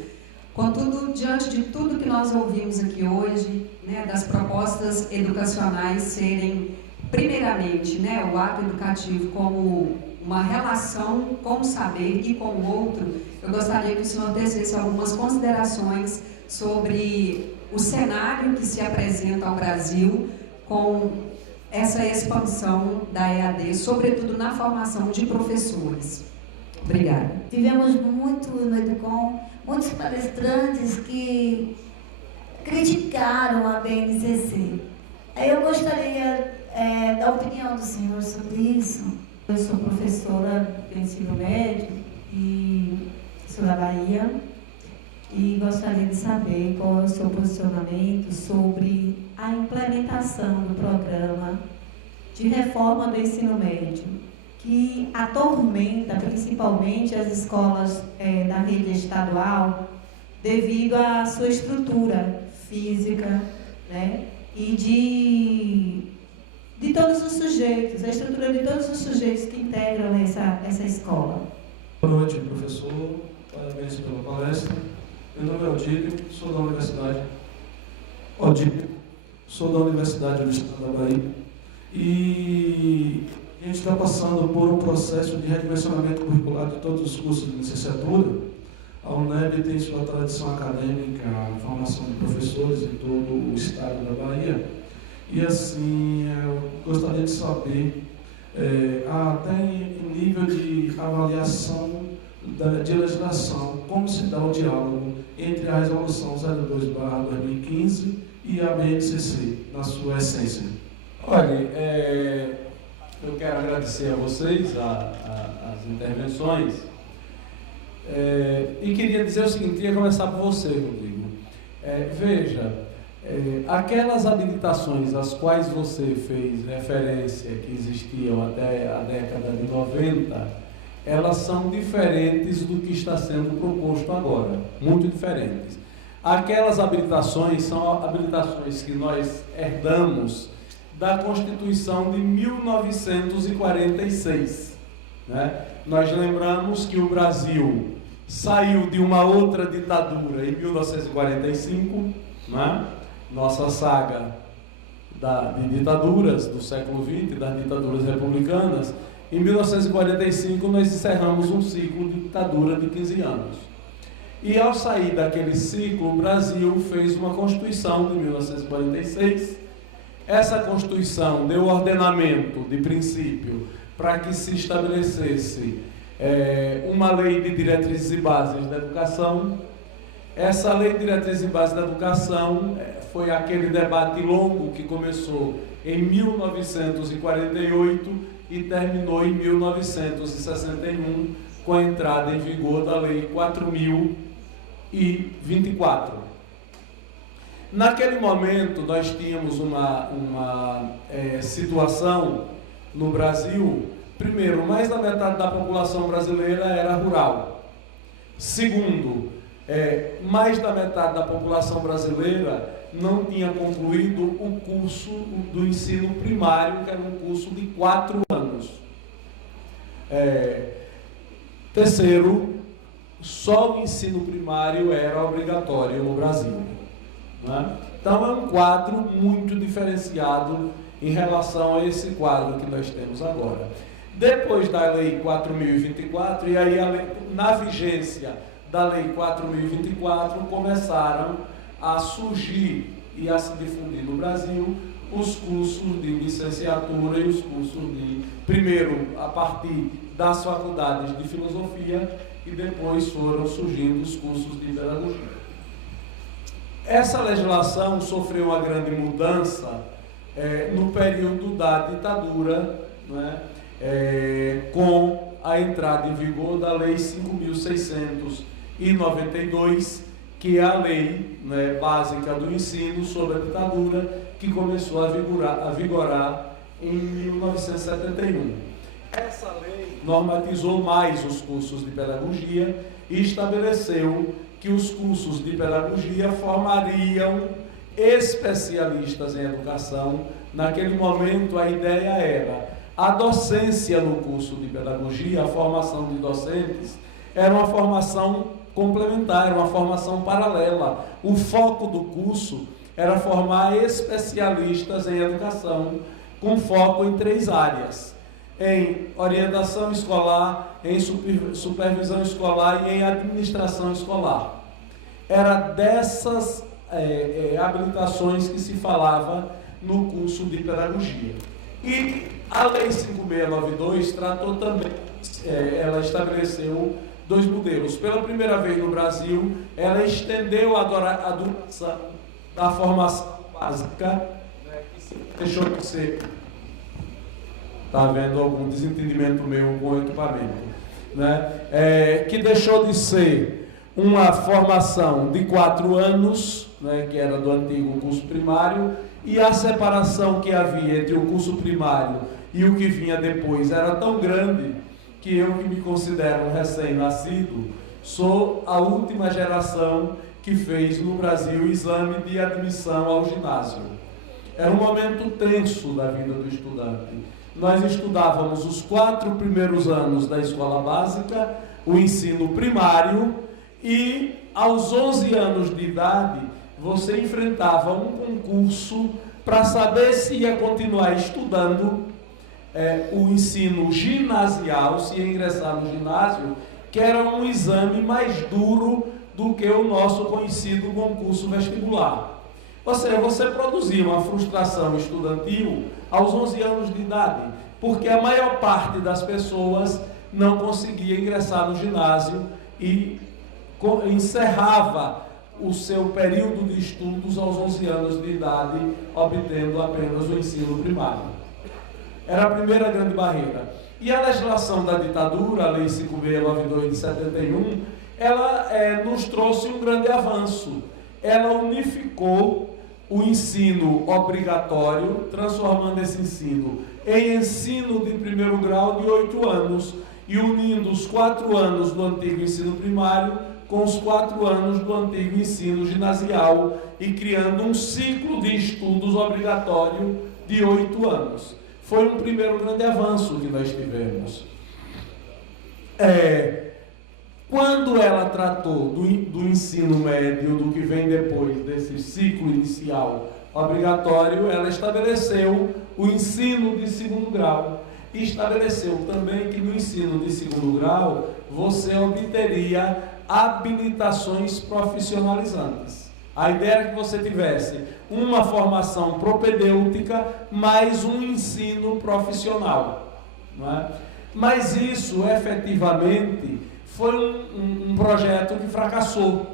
Contudo, diante de tudo que nós ouvimos aqui hoje, das propostas educacionais serem, primeiramente, o ato educativo como uma relação com o saber e com o outro, eu gostaria que o senhor tecesse algumas considerações sobre o cenário que se apresenta ao Brasil com essa expansão da EAD, sobretudo na formação de professores. Obrigada. Tivemos muito no Educom, muitos palestrantes que criticaram a BNCC. Aí eu gostaria da opinião do senhor sobre isso. Eu sou professora do ensino médio e sou da Bahia e gostaria de saber qual é o seu posicionamento sobre a implementação do programa de reforma do ensino médio, que atormenta principalmente as escolas da rede estadual devido à sua estrutura física, e de todos os sujeitos, a estrutura de todos os sujeitos que integram essa escola. Boa noite, professor. Parabéns pela palestra. Meu nome é Odílio, sou da Universidade do Estado da Bahia. E a gente está passando por um processo de redimensionamento curricular de todos os cursos de licenciatura. A UNEB tem sua tradição acadêmica, a formação de professores em todo o estado da Bahia. E assim, eu gostaria de saber, até em nível de avaliação de legislação, como se dá o diálogo entre a Resolução 02/2015 e a BNCC, na sua essência. Olha, eu quero agradecer a vocês as intervenções e queria dizer o seguinte, queria começar por você, Rodrigo. Veja, aquelas habilitações às quais você fez referência, que existiam até a década de 90, elas são diferentes do que está sendo proposto agora, muito diferentes. Aquelas habilitações são habilitações que nós herdamos da Constituição de 1946. Nós lembramos que o Brasil saiu de uma outra ditadura em 1945, nossa saga de ditaduras do século XX, das ditaduras republicanas. Em 1945 nós encerramos um ciclo de ditadura de 15 anos. E ao sair daquele ciclo, o Brasil fez uma Constituição de 1946. Essa Constituição deu ordenamento de princípio para que se estabelecesse uma lei de diretrizes e bases da educação. Essa lei de diretrizes e bases da educação foi aquele debate longo que começou em 1948 e terminou em 1961 com a entrada em vigor da Lei 4.024. Naquele momento nós tínhamos uma situação no Brasil. Primeiro, mais da metade da população brasileira era rural. Segundo, mais da metade da população brasileira não tinha concluído o curso do ensino primário, que era um curso de 4 anos. Terceiro, só o ensino primário era obrigatório no Brasil. Então é um quadro muito diferenciado em relação a esse quadro que nós temos agora. Depois da Lei 4.024, e aí na vigência da Lei 4.024, começaram a surgir e a se difundir no Brasil os cursos de licenciatura e os cursos primeiro a partir das faculdades de filosofia, e depois foram surgindo os cursos de pedagogia. Essa legislação sofreu uma grande mudança no período da ditadura, né, com a entrada em vigor da Lei 5.692, que é a lei, né, básica do ensino sobre a ditadura, que começou a vigorar em 1971. Essa lei normatizou mais os cursos de pedagogia e estabeleceu que os cursos de pedagogia formariam especialistas em educação. Naquele momento, a ideia era a docência no curso de pedagogia, a formação de docentes, era uma formação complementar, uma formação paralela. O foco do curso era formar especialistas em educação, com foco em 3 áreas: em orientação escolar, em supervisão escolar e em administração escolar. Era dessas habilitações que se falava no curso de pedagogia. E a Lei 5.692 tratou também, ela estabeleceu 2 modelos. Pela primeira vez no Brasil, ela estendeu a duração da formação básica, né, que deixou de ser... Está havendo algum desentendimento meu com o equipamento, né? Que deixou de ser uma formação de 4 anos, né, que era do antigo curso primário, e a separação que havia entre o curso primário e o que vinha depois era tão grande que eu, que me considero um recém-nascido, sou a última geração que fez no Brasil o exame de admissão ao ginásio. Era um momento tenso da vida do estudante. Nós estudávamos os 4 primeiros anos da escola básica, o ensino primário, e aos 11 anos de idade você enfrentava um concurso para saber se ia continuar estudando o ensino ginasial, se ia ingressar no ginásio, que era um exame mais duro do que o nosso conhecido concurso vestibular. Ou seja, você produzia uma frustração estudantil aos 11 anos de idade, porque a maior parte das pessoas não conseguia ingressar no ginásio e encerrava o seu período de estudos aos 11 anos de idade, obtendo apenas o ensino primário. Era a primeira grande barreira. E a legislação da ditadura, a Lei 5.692 de 71, ela nos trouxe um grande avanço. Ela unificou o ensino obrigatório, transformando esse ensino em ensino de primeiro grau de 8 anos, e unindo os 4 anos do antigo ensino primário com os 4 anos do antigo ensino ginasial, e criando um ciclo de estudos obrigatório de 8 anos. Foi um primeiro grande avanço que nós tivemos. Quando ela tratou do ensino médio, do que vem depois desse ciclo inicial obrigatório, ela estabeleceu o ensino de segundo grau. E estabeleceu também que no ensino de segundo grau você obteria habilitações profissionalizantes. A ideia era que você tivesse uma formação propedêutica mais um ensino profissional, não é? Mas isso, efetivamente, foi um projeto que fracassou.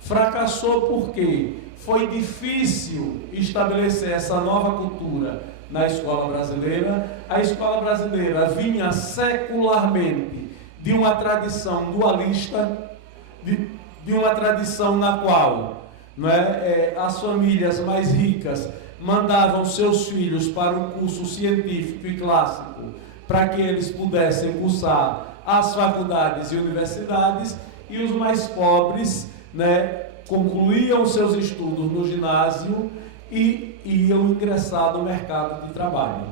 Fracassou porque foi difícil estabelecer essa nova cultura na escola brasileira. A escola brasileira vinha secularmente de uma tradição dualista, de uma tradição na qual, não é, as famílias mais ricas mandavam seus filhos para um curso científico e clássico para que eles pudessem cursar as faculdades e universidades, e os mais pobres, né, concluíam seus estudos no ginásio e iam ingressar no mercado de trabalho,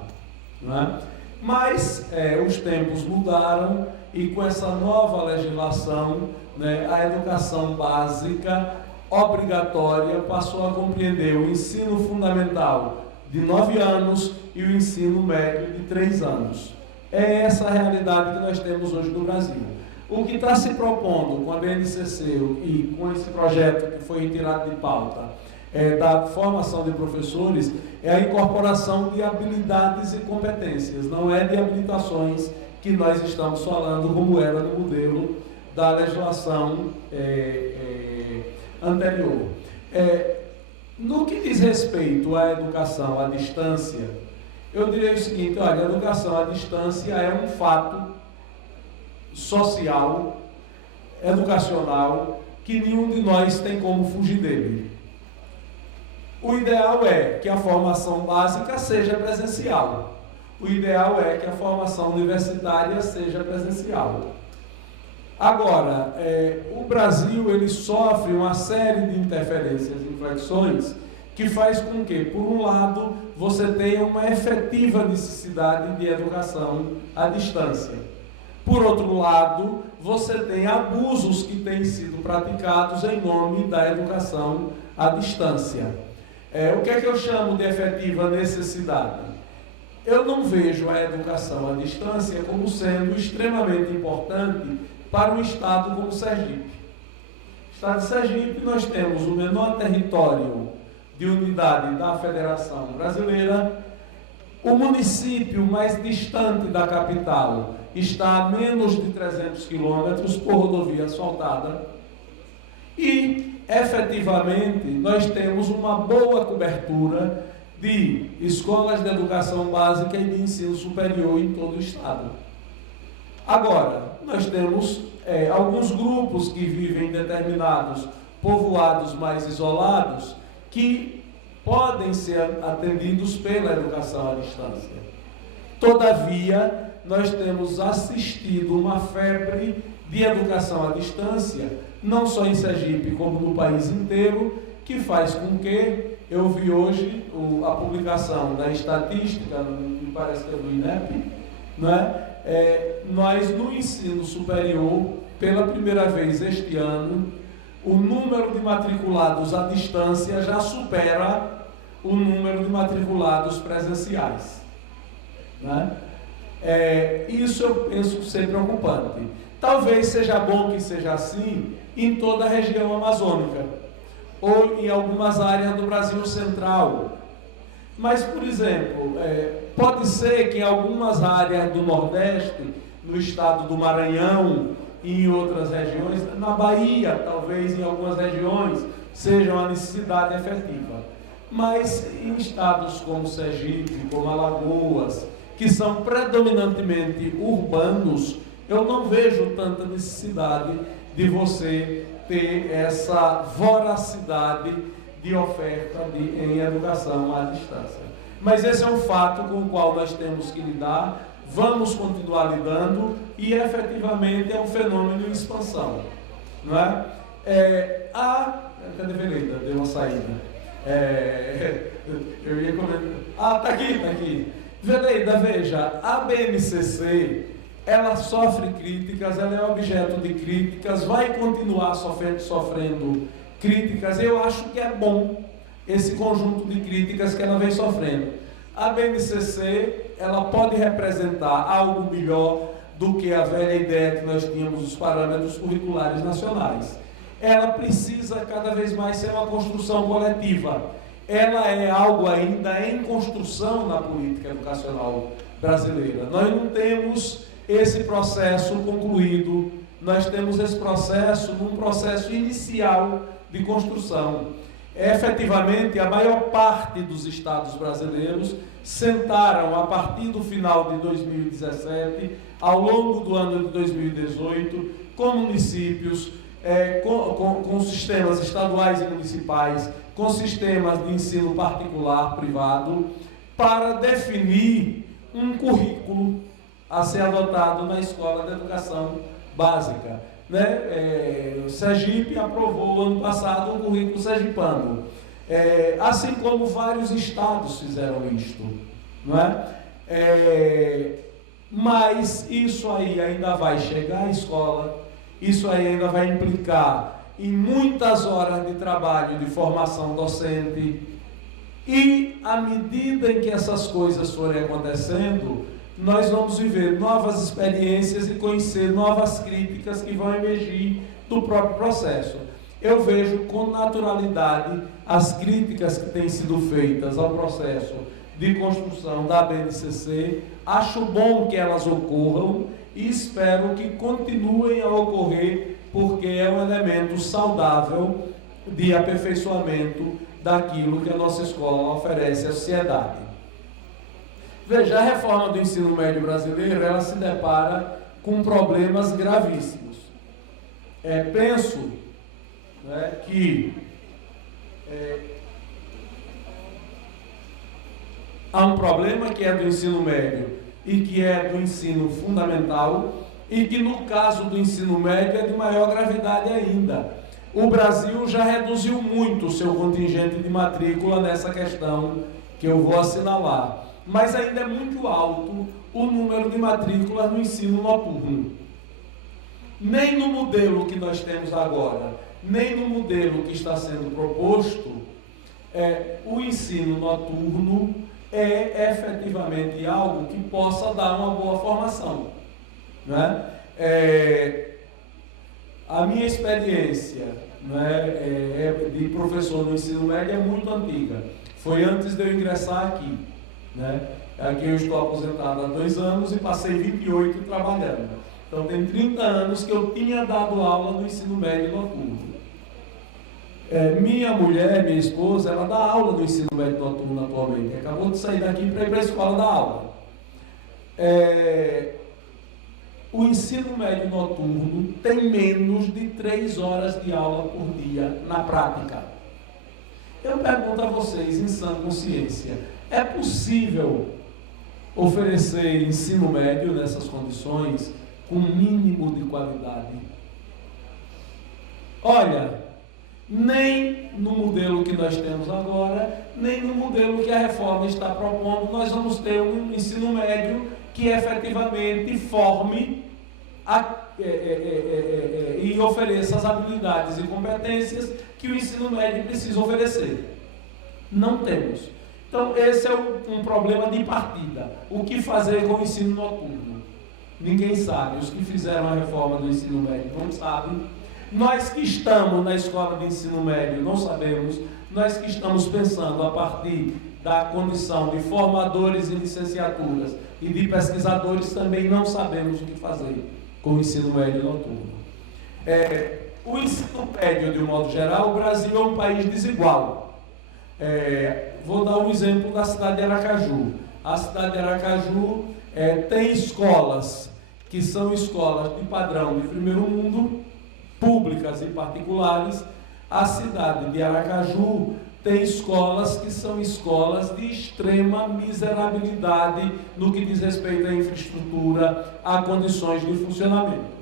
não é? Mas os tempos mudaram, e com essa nova legislação, né, a educação básica obrigatória passou a compreender o ensino fundamental de 9 anos e o ensino médio de 3 anos. É essa a realidade que nós temos hoje no Brasil. O que está se propondo com a BNCC e com esse projeto que foi retirado de pauta da formação de professores é a incorporação de habilidades e competências, não é de habilitações que nós estamos falando como era no modelo da legislação anterior. No que diz respeito à educação à distância, eu diria o seguinte: olha, a educação à distância é um fato social, educacional, que nenhum de nós tem como fugir dele. O ideal é que a formação básica seja presencial. O ideal é que a formação universitária seja presencial. Agora, o Brasil ele sofre uma série de interferências e inflexões que faz com que, por um lado, você tenha uma efetiva necessidade de educação à distância. Por outro lado, você tem abusos que têm sido praticados em nome da educação à distância. O que é que eu chamo de efetiva necessidade? Eu não vejo a educação à distância como sendo extremamente importante para um estado como Sergipe. No estado de Sergipe, nós temos o menor território de unidade da Federação Brasileira. O município mais distante da capital está a menos de 300 quilômetros por rodovia asfaltada. E, efetivamente, nós temos uma boa cobertura de escolas de educação básica e de ensino superior em todo o estado. Agora, nós temos alguns grupos que vivem em determinados povoados mais isolados que podem ser atendidos pela educação à distância. Todavia, nós temos assistido uma febre de educação à distância, não só em Sergipe, como no país inteiro, que faz com que, eu vi hoje a publicação da estatística, me parece que é do INEP, nós no ensino superior, pela primeira vez este ano, o número de matriculados à distância já supera o número de matriculados presenciais. Isso eu penso ser preocupante. Talvez seja bom que seja assim em toda a região amazônica, ou em algumas áreas do Brasil central. Mas, por exemplo, pode ser que em algumas áreas do Nordeste, no estado do Maranhão e em outras regiões, na Bahia, talvez em algumas regiões, seja uma necessidade efetiva. Mas em estados como Sergipe, como Alagoas, que são predominantemente urbanos, eu não vejo tanta necessidade de você ter essa voracidade de oferta em educação à distância. Mas esse é um fato com o qual nós temos que lidar, vamos continuar lidando e efetivamente é um fenômeno em expansão. Não é? Cadê a Veleida? Deu uma saída. Eu ia comentar. Está aqui. Veleida, veja, a BNCC, ela sofre críticas, ela é objeto de críticas, vai continuar sofrendo críticas. Eu acho que é bom esse conjunto de críticas que ela vem sofrendo. A BNCC, ela pode representar algo melhor do que a velha ideia que nós tínhamos dos parâmetros curriculares nacionais. Ela precisa cada vez mais ser uma construção coletiva. Ela é algo ainda em construção na política educacional brasileira. Nós não temos esse processo concluído, nós temos esse processo num processo inicial de construção. Efetivamente, a maior parte dos estados brasileiros sentaram a partir do final de 2017, ao longo do ano de 2018, com municípios, com sistemas estaduais e municipais, com sistemas de ensino particular, privado, para definir um currículo a ser adotado na escola de educação básica. Sergipe aprovou ano passado um currículo sergipano, assim como vários estados fizeram isto, não é? Mas isso aí ainda vai chegar à escola, isso aí ainda vai implicar em muitas horas de trabalho de formação docente, e à medida em que essas coisas forem acontecendo, nós vamos viver novas experiências e conhecer novas críticas que vão emergir do próprio processo. Eu vejo com naturalidade as críticas que têm sido feitas ao processo de construção da BNCC, acho bom que elas ocorram e espero que continuem a ocorrer, porque é um elemento saudável de aperfeiçoamento daquilo que a nossa escola oferece à sociedade. Veja, a reforma do ensino médio brasileiro, ela se depara com problemas gravíssimos. Penso, né, que há um problema que é do ensino médio e que é do ensino fundamental, e que no caso do ensino médio é de maior gravidade ainda. O Brasil já reduziu muito o seu contingente de matrícula nessa questão que eu vou assinalar, mas ainda é muito alto o número de matrículas no ensino noturno. Nem no modelo que nós temos agora, nem no modelo que está sendo proposto, o ensino noturno é efetivamente algo que possa dar uma boa formação, né? A minha experiência, né, de professor no ensino médio é muito antiga. Foi antes de eu ingressar aqui, né? Aqui eu estou aposentado há 2 anos e passei 28 trabalhando. Então tem 30 anos que eu tinha dado aula no ensino médio noturno. Minha mulher, minha esposa, ela dá aula no ensino médio noturno atualmente. Acabou de sair daqui para ir para a escola dar aula. O ensino médio noturno tem menos de 3 horas de aula por dia na prática. Eu pergunto a vocês, em sã consciência, é possível oferecer ensino médio nessas condições com mínimo de qualidade? Olha, nem no modelo que nós temos agora, nem no modelo que a reforma está propondo, nós vamos ter um ensino médio que efetivamente forme e ofereça as habilidades e competências que o ensino médio precisa oferecer. Não temos. Então, esse é um problema de partida. O que fazer com o ensino noturno? Ninguém sabe. Os que fizeram a reforma do ensino médio não sabem. Nós que estamos na escola de ensino médio não sabemos. Nós que estamos pensando a partir da condição de formadores e licenciaturas e de pesquisadores também não sabemos o que fazer com o ensino médio noturno. O ensino médio, de um modo geral, o Brasil é um país desigual. Vou dar um exemplo da cidade de Aracaju. A cidade de Aracaju tem escolas que são escolas de padrão de primeiro mundo, públicas e particulares. A cidade de Aracaju tem escolas que são escolas de extrema miserabilidade no que diz respeito à infraestrutura, a condições de funcionamento.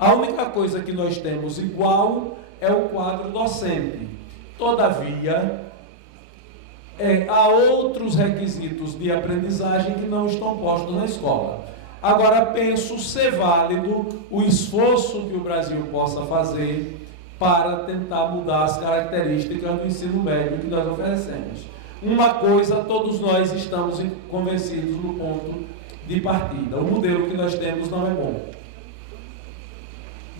A única coisa que nós temos igual é o quadro docente. Todavia, há outros requisitos de aprendizagem que não estão postos na escola. Agora, penso ser válido o esforço que o Brasil possa fazer para tentar mudar as características do ensino médio que nós oferecemos. Uma coisa, todos nós estamos convencidos no ponto de partida: o modelo que nós temos não é bom.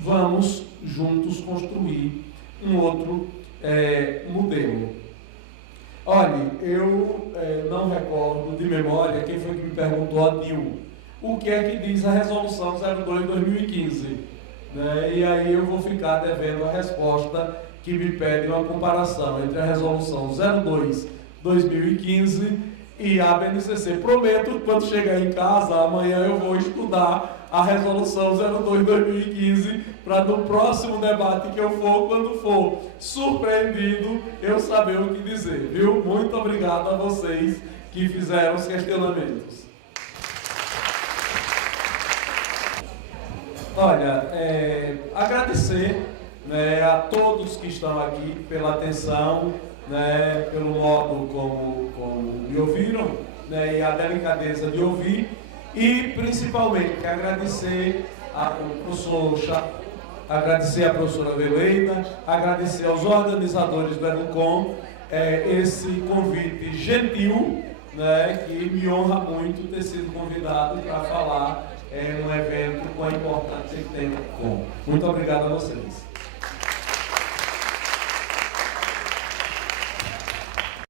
Vamos juntos construir um outro modelo. Olha, eu não recordo de memória quem foi que me perguntou, a Dil, o que é que diz a resolução 02/2015. E aí eu vou ficar devendo a resposta que me pede uma comparação entre a resolução 02/2015 e a BNCC. Prometo que quando chegar em casa, amanhã eu vou estudar a resolução 02/2015 para no próximo debate que eu for, quando for surpreendido, eu saber o que dizer, viu? Muito obrigado a vocês que fizeram os questionamentos. Olha, agradecer, né, a todos que estão aqui pela atenção, né, pelo modo como me ouviram, né, e a delicadeza de ouvir, e principalmente agradecer ao professor Chá, agradecer à professora Veleida, agradecer aos organizadores do EDUCOM esse convite gentil, né, que me honra muito ter sido convidado para falar num evento com a importância que tem. Bom, muito obrigado a vocês.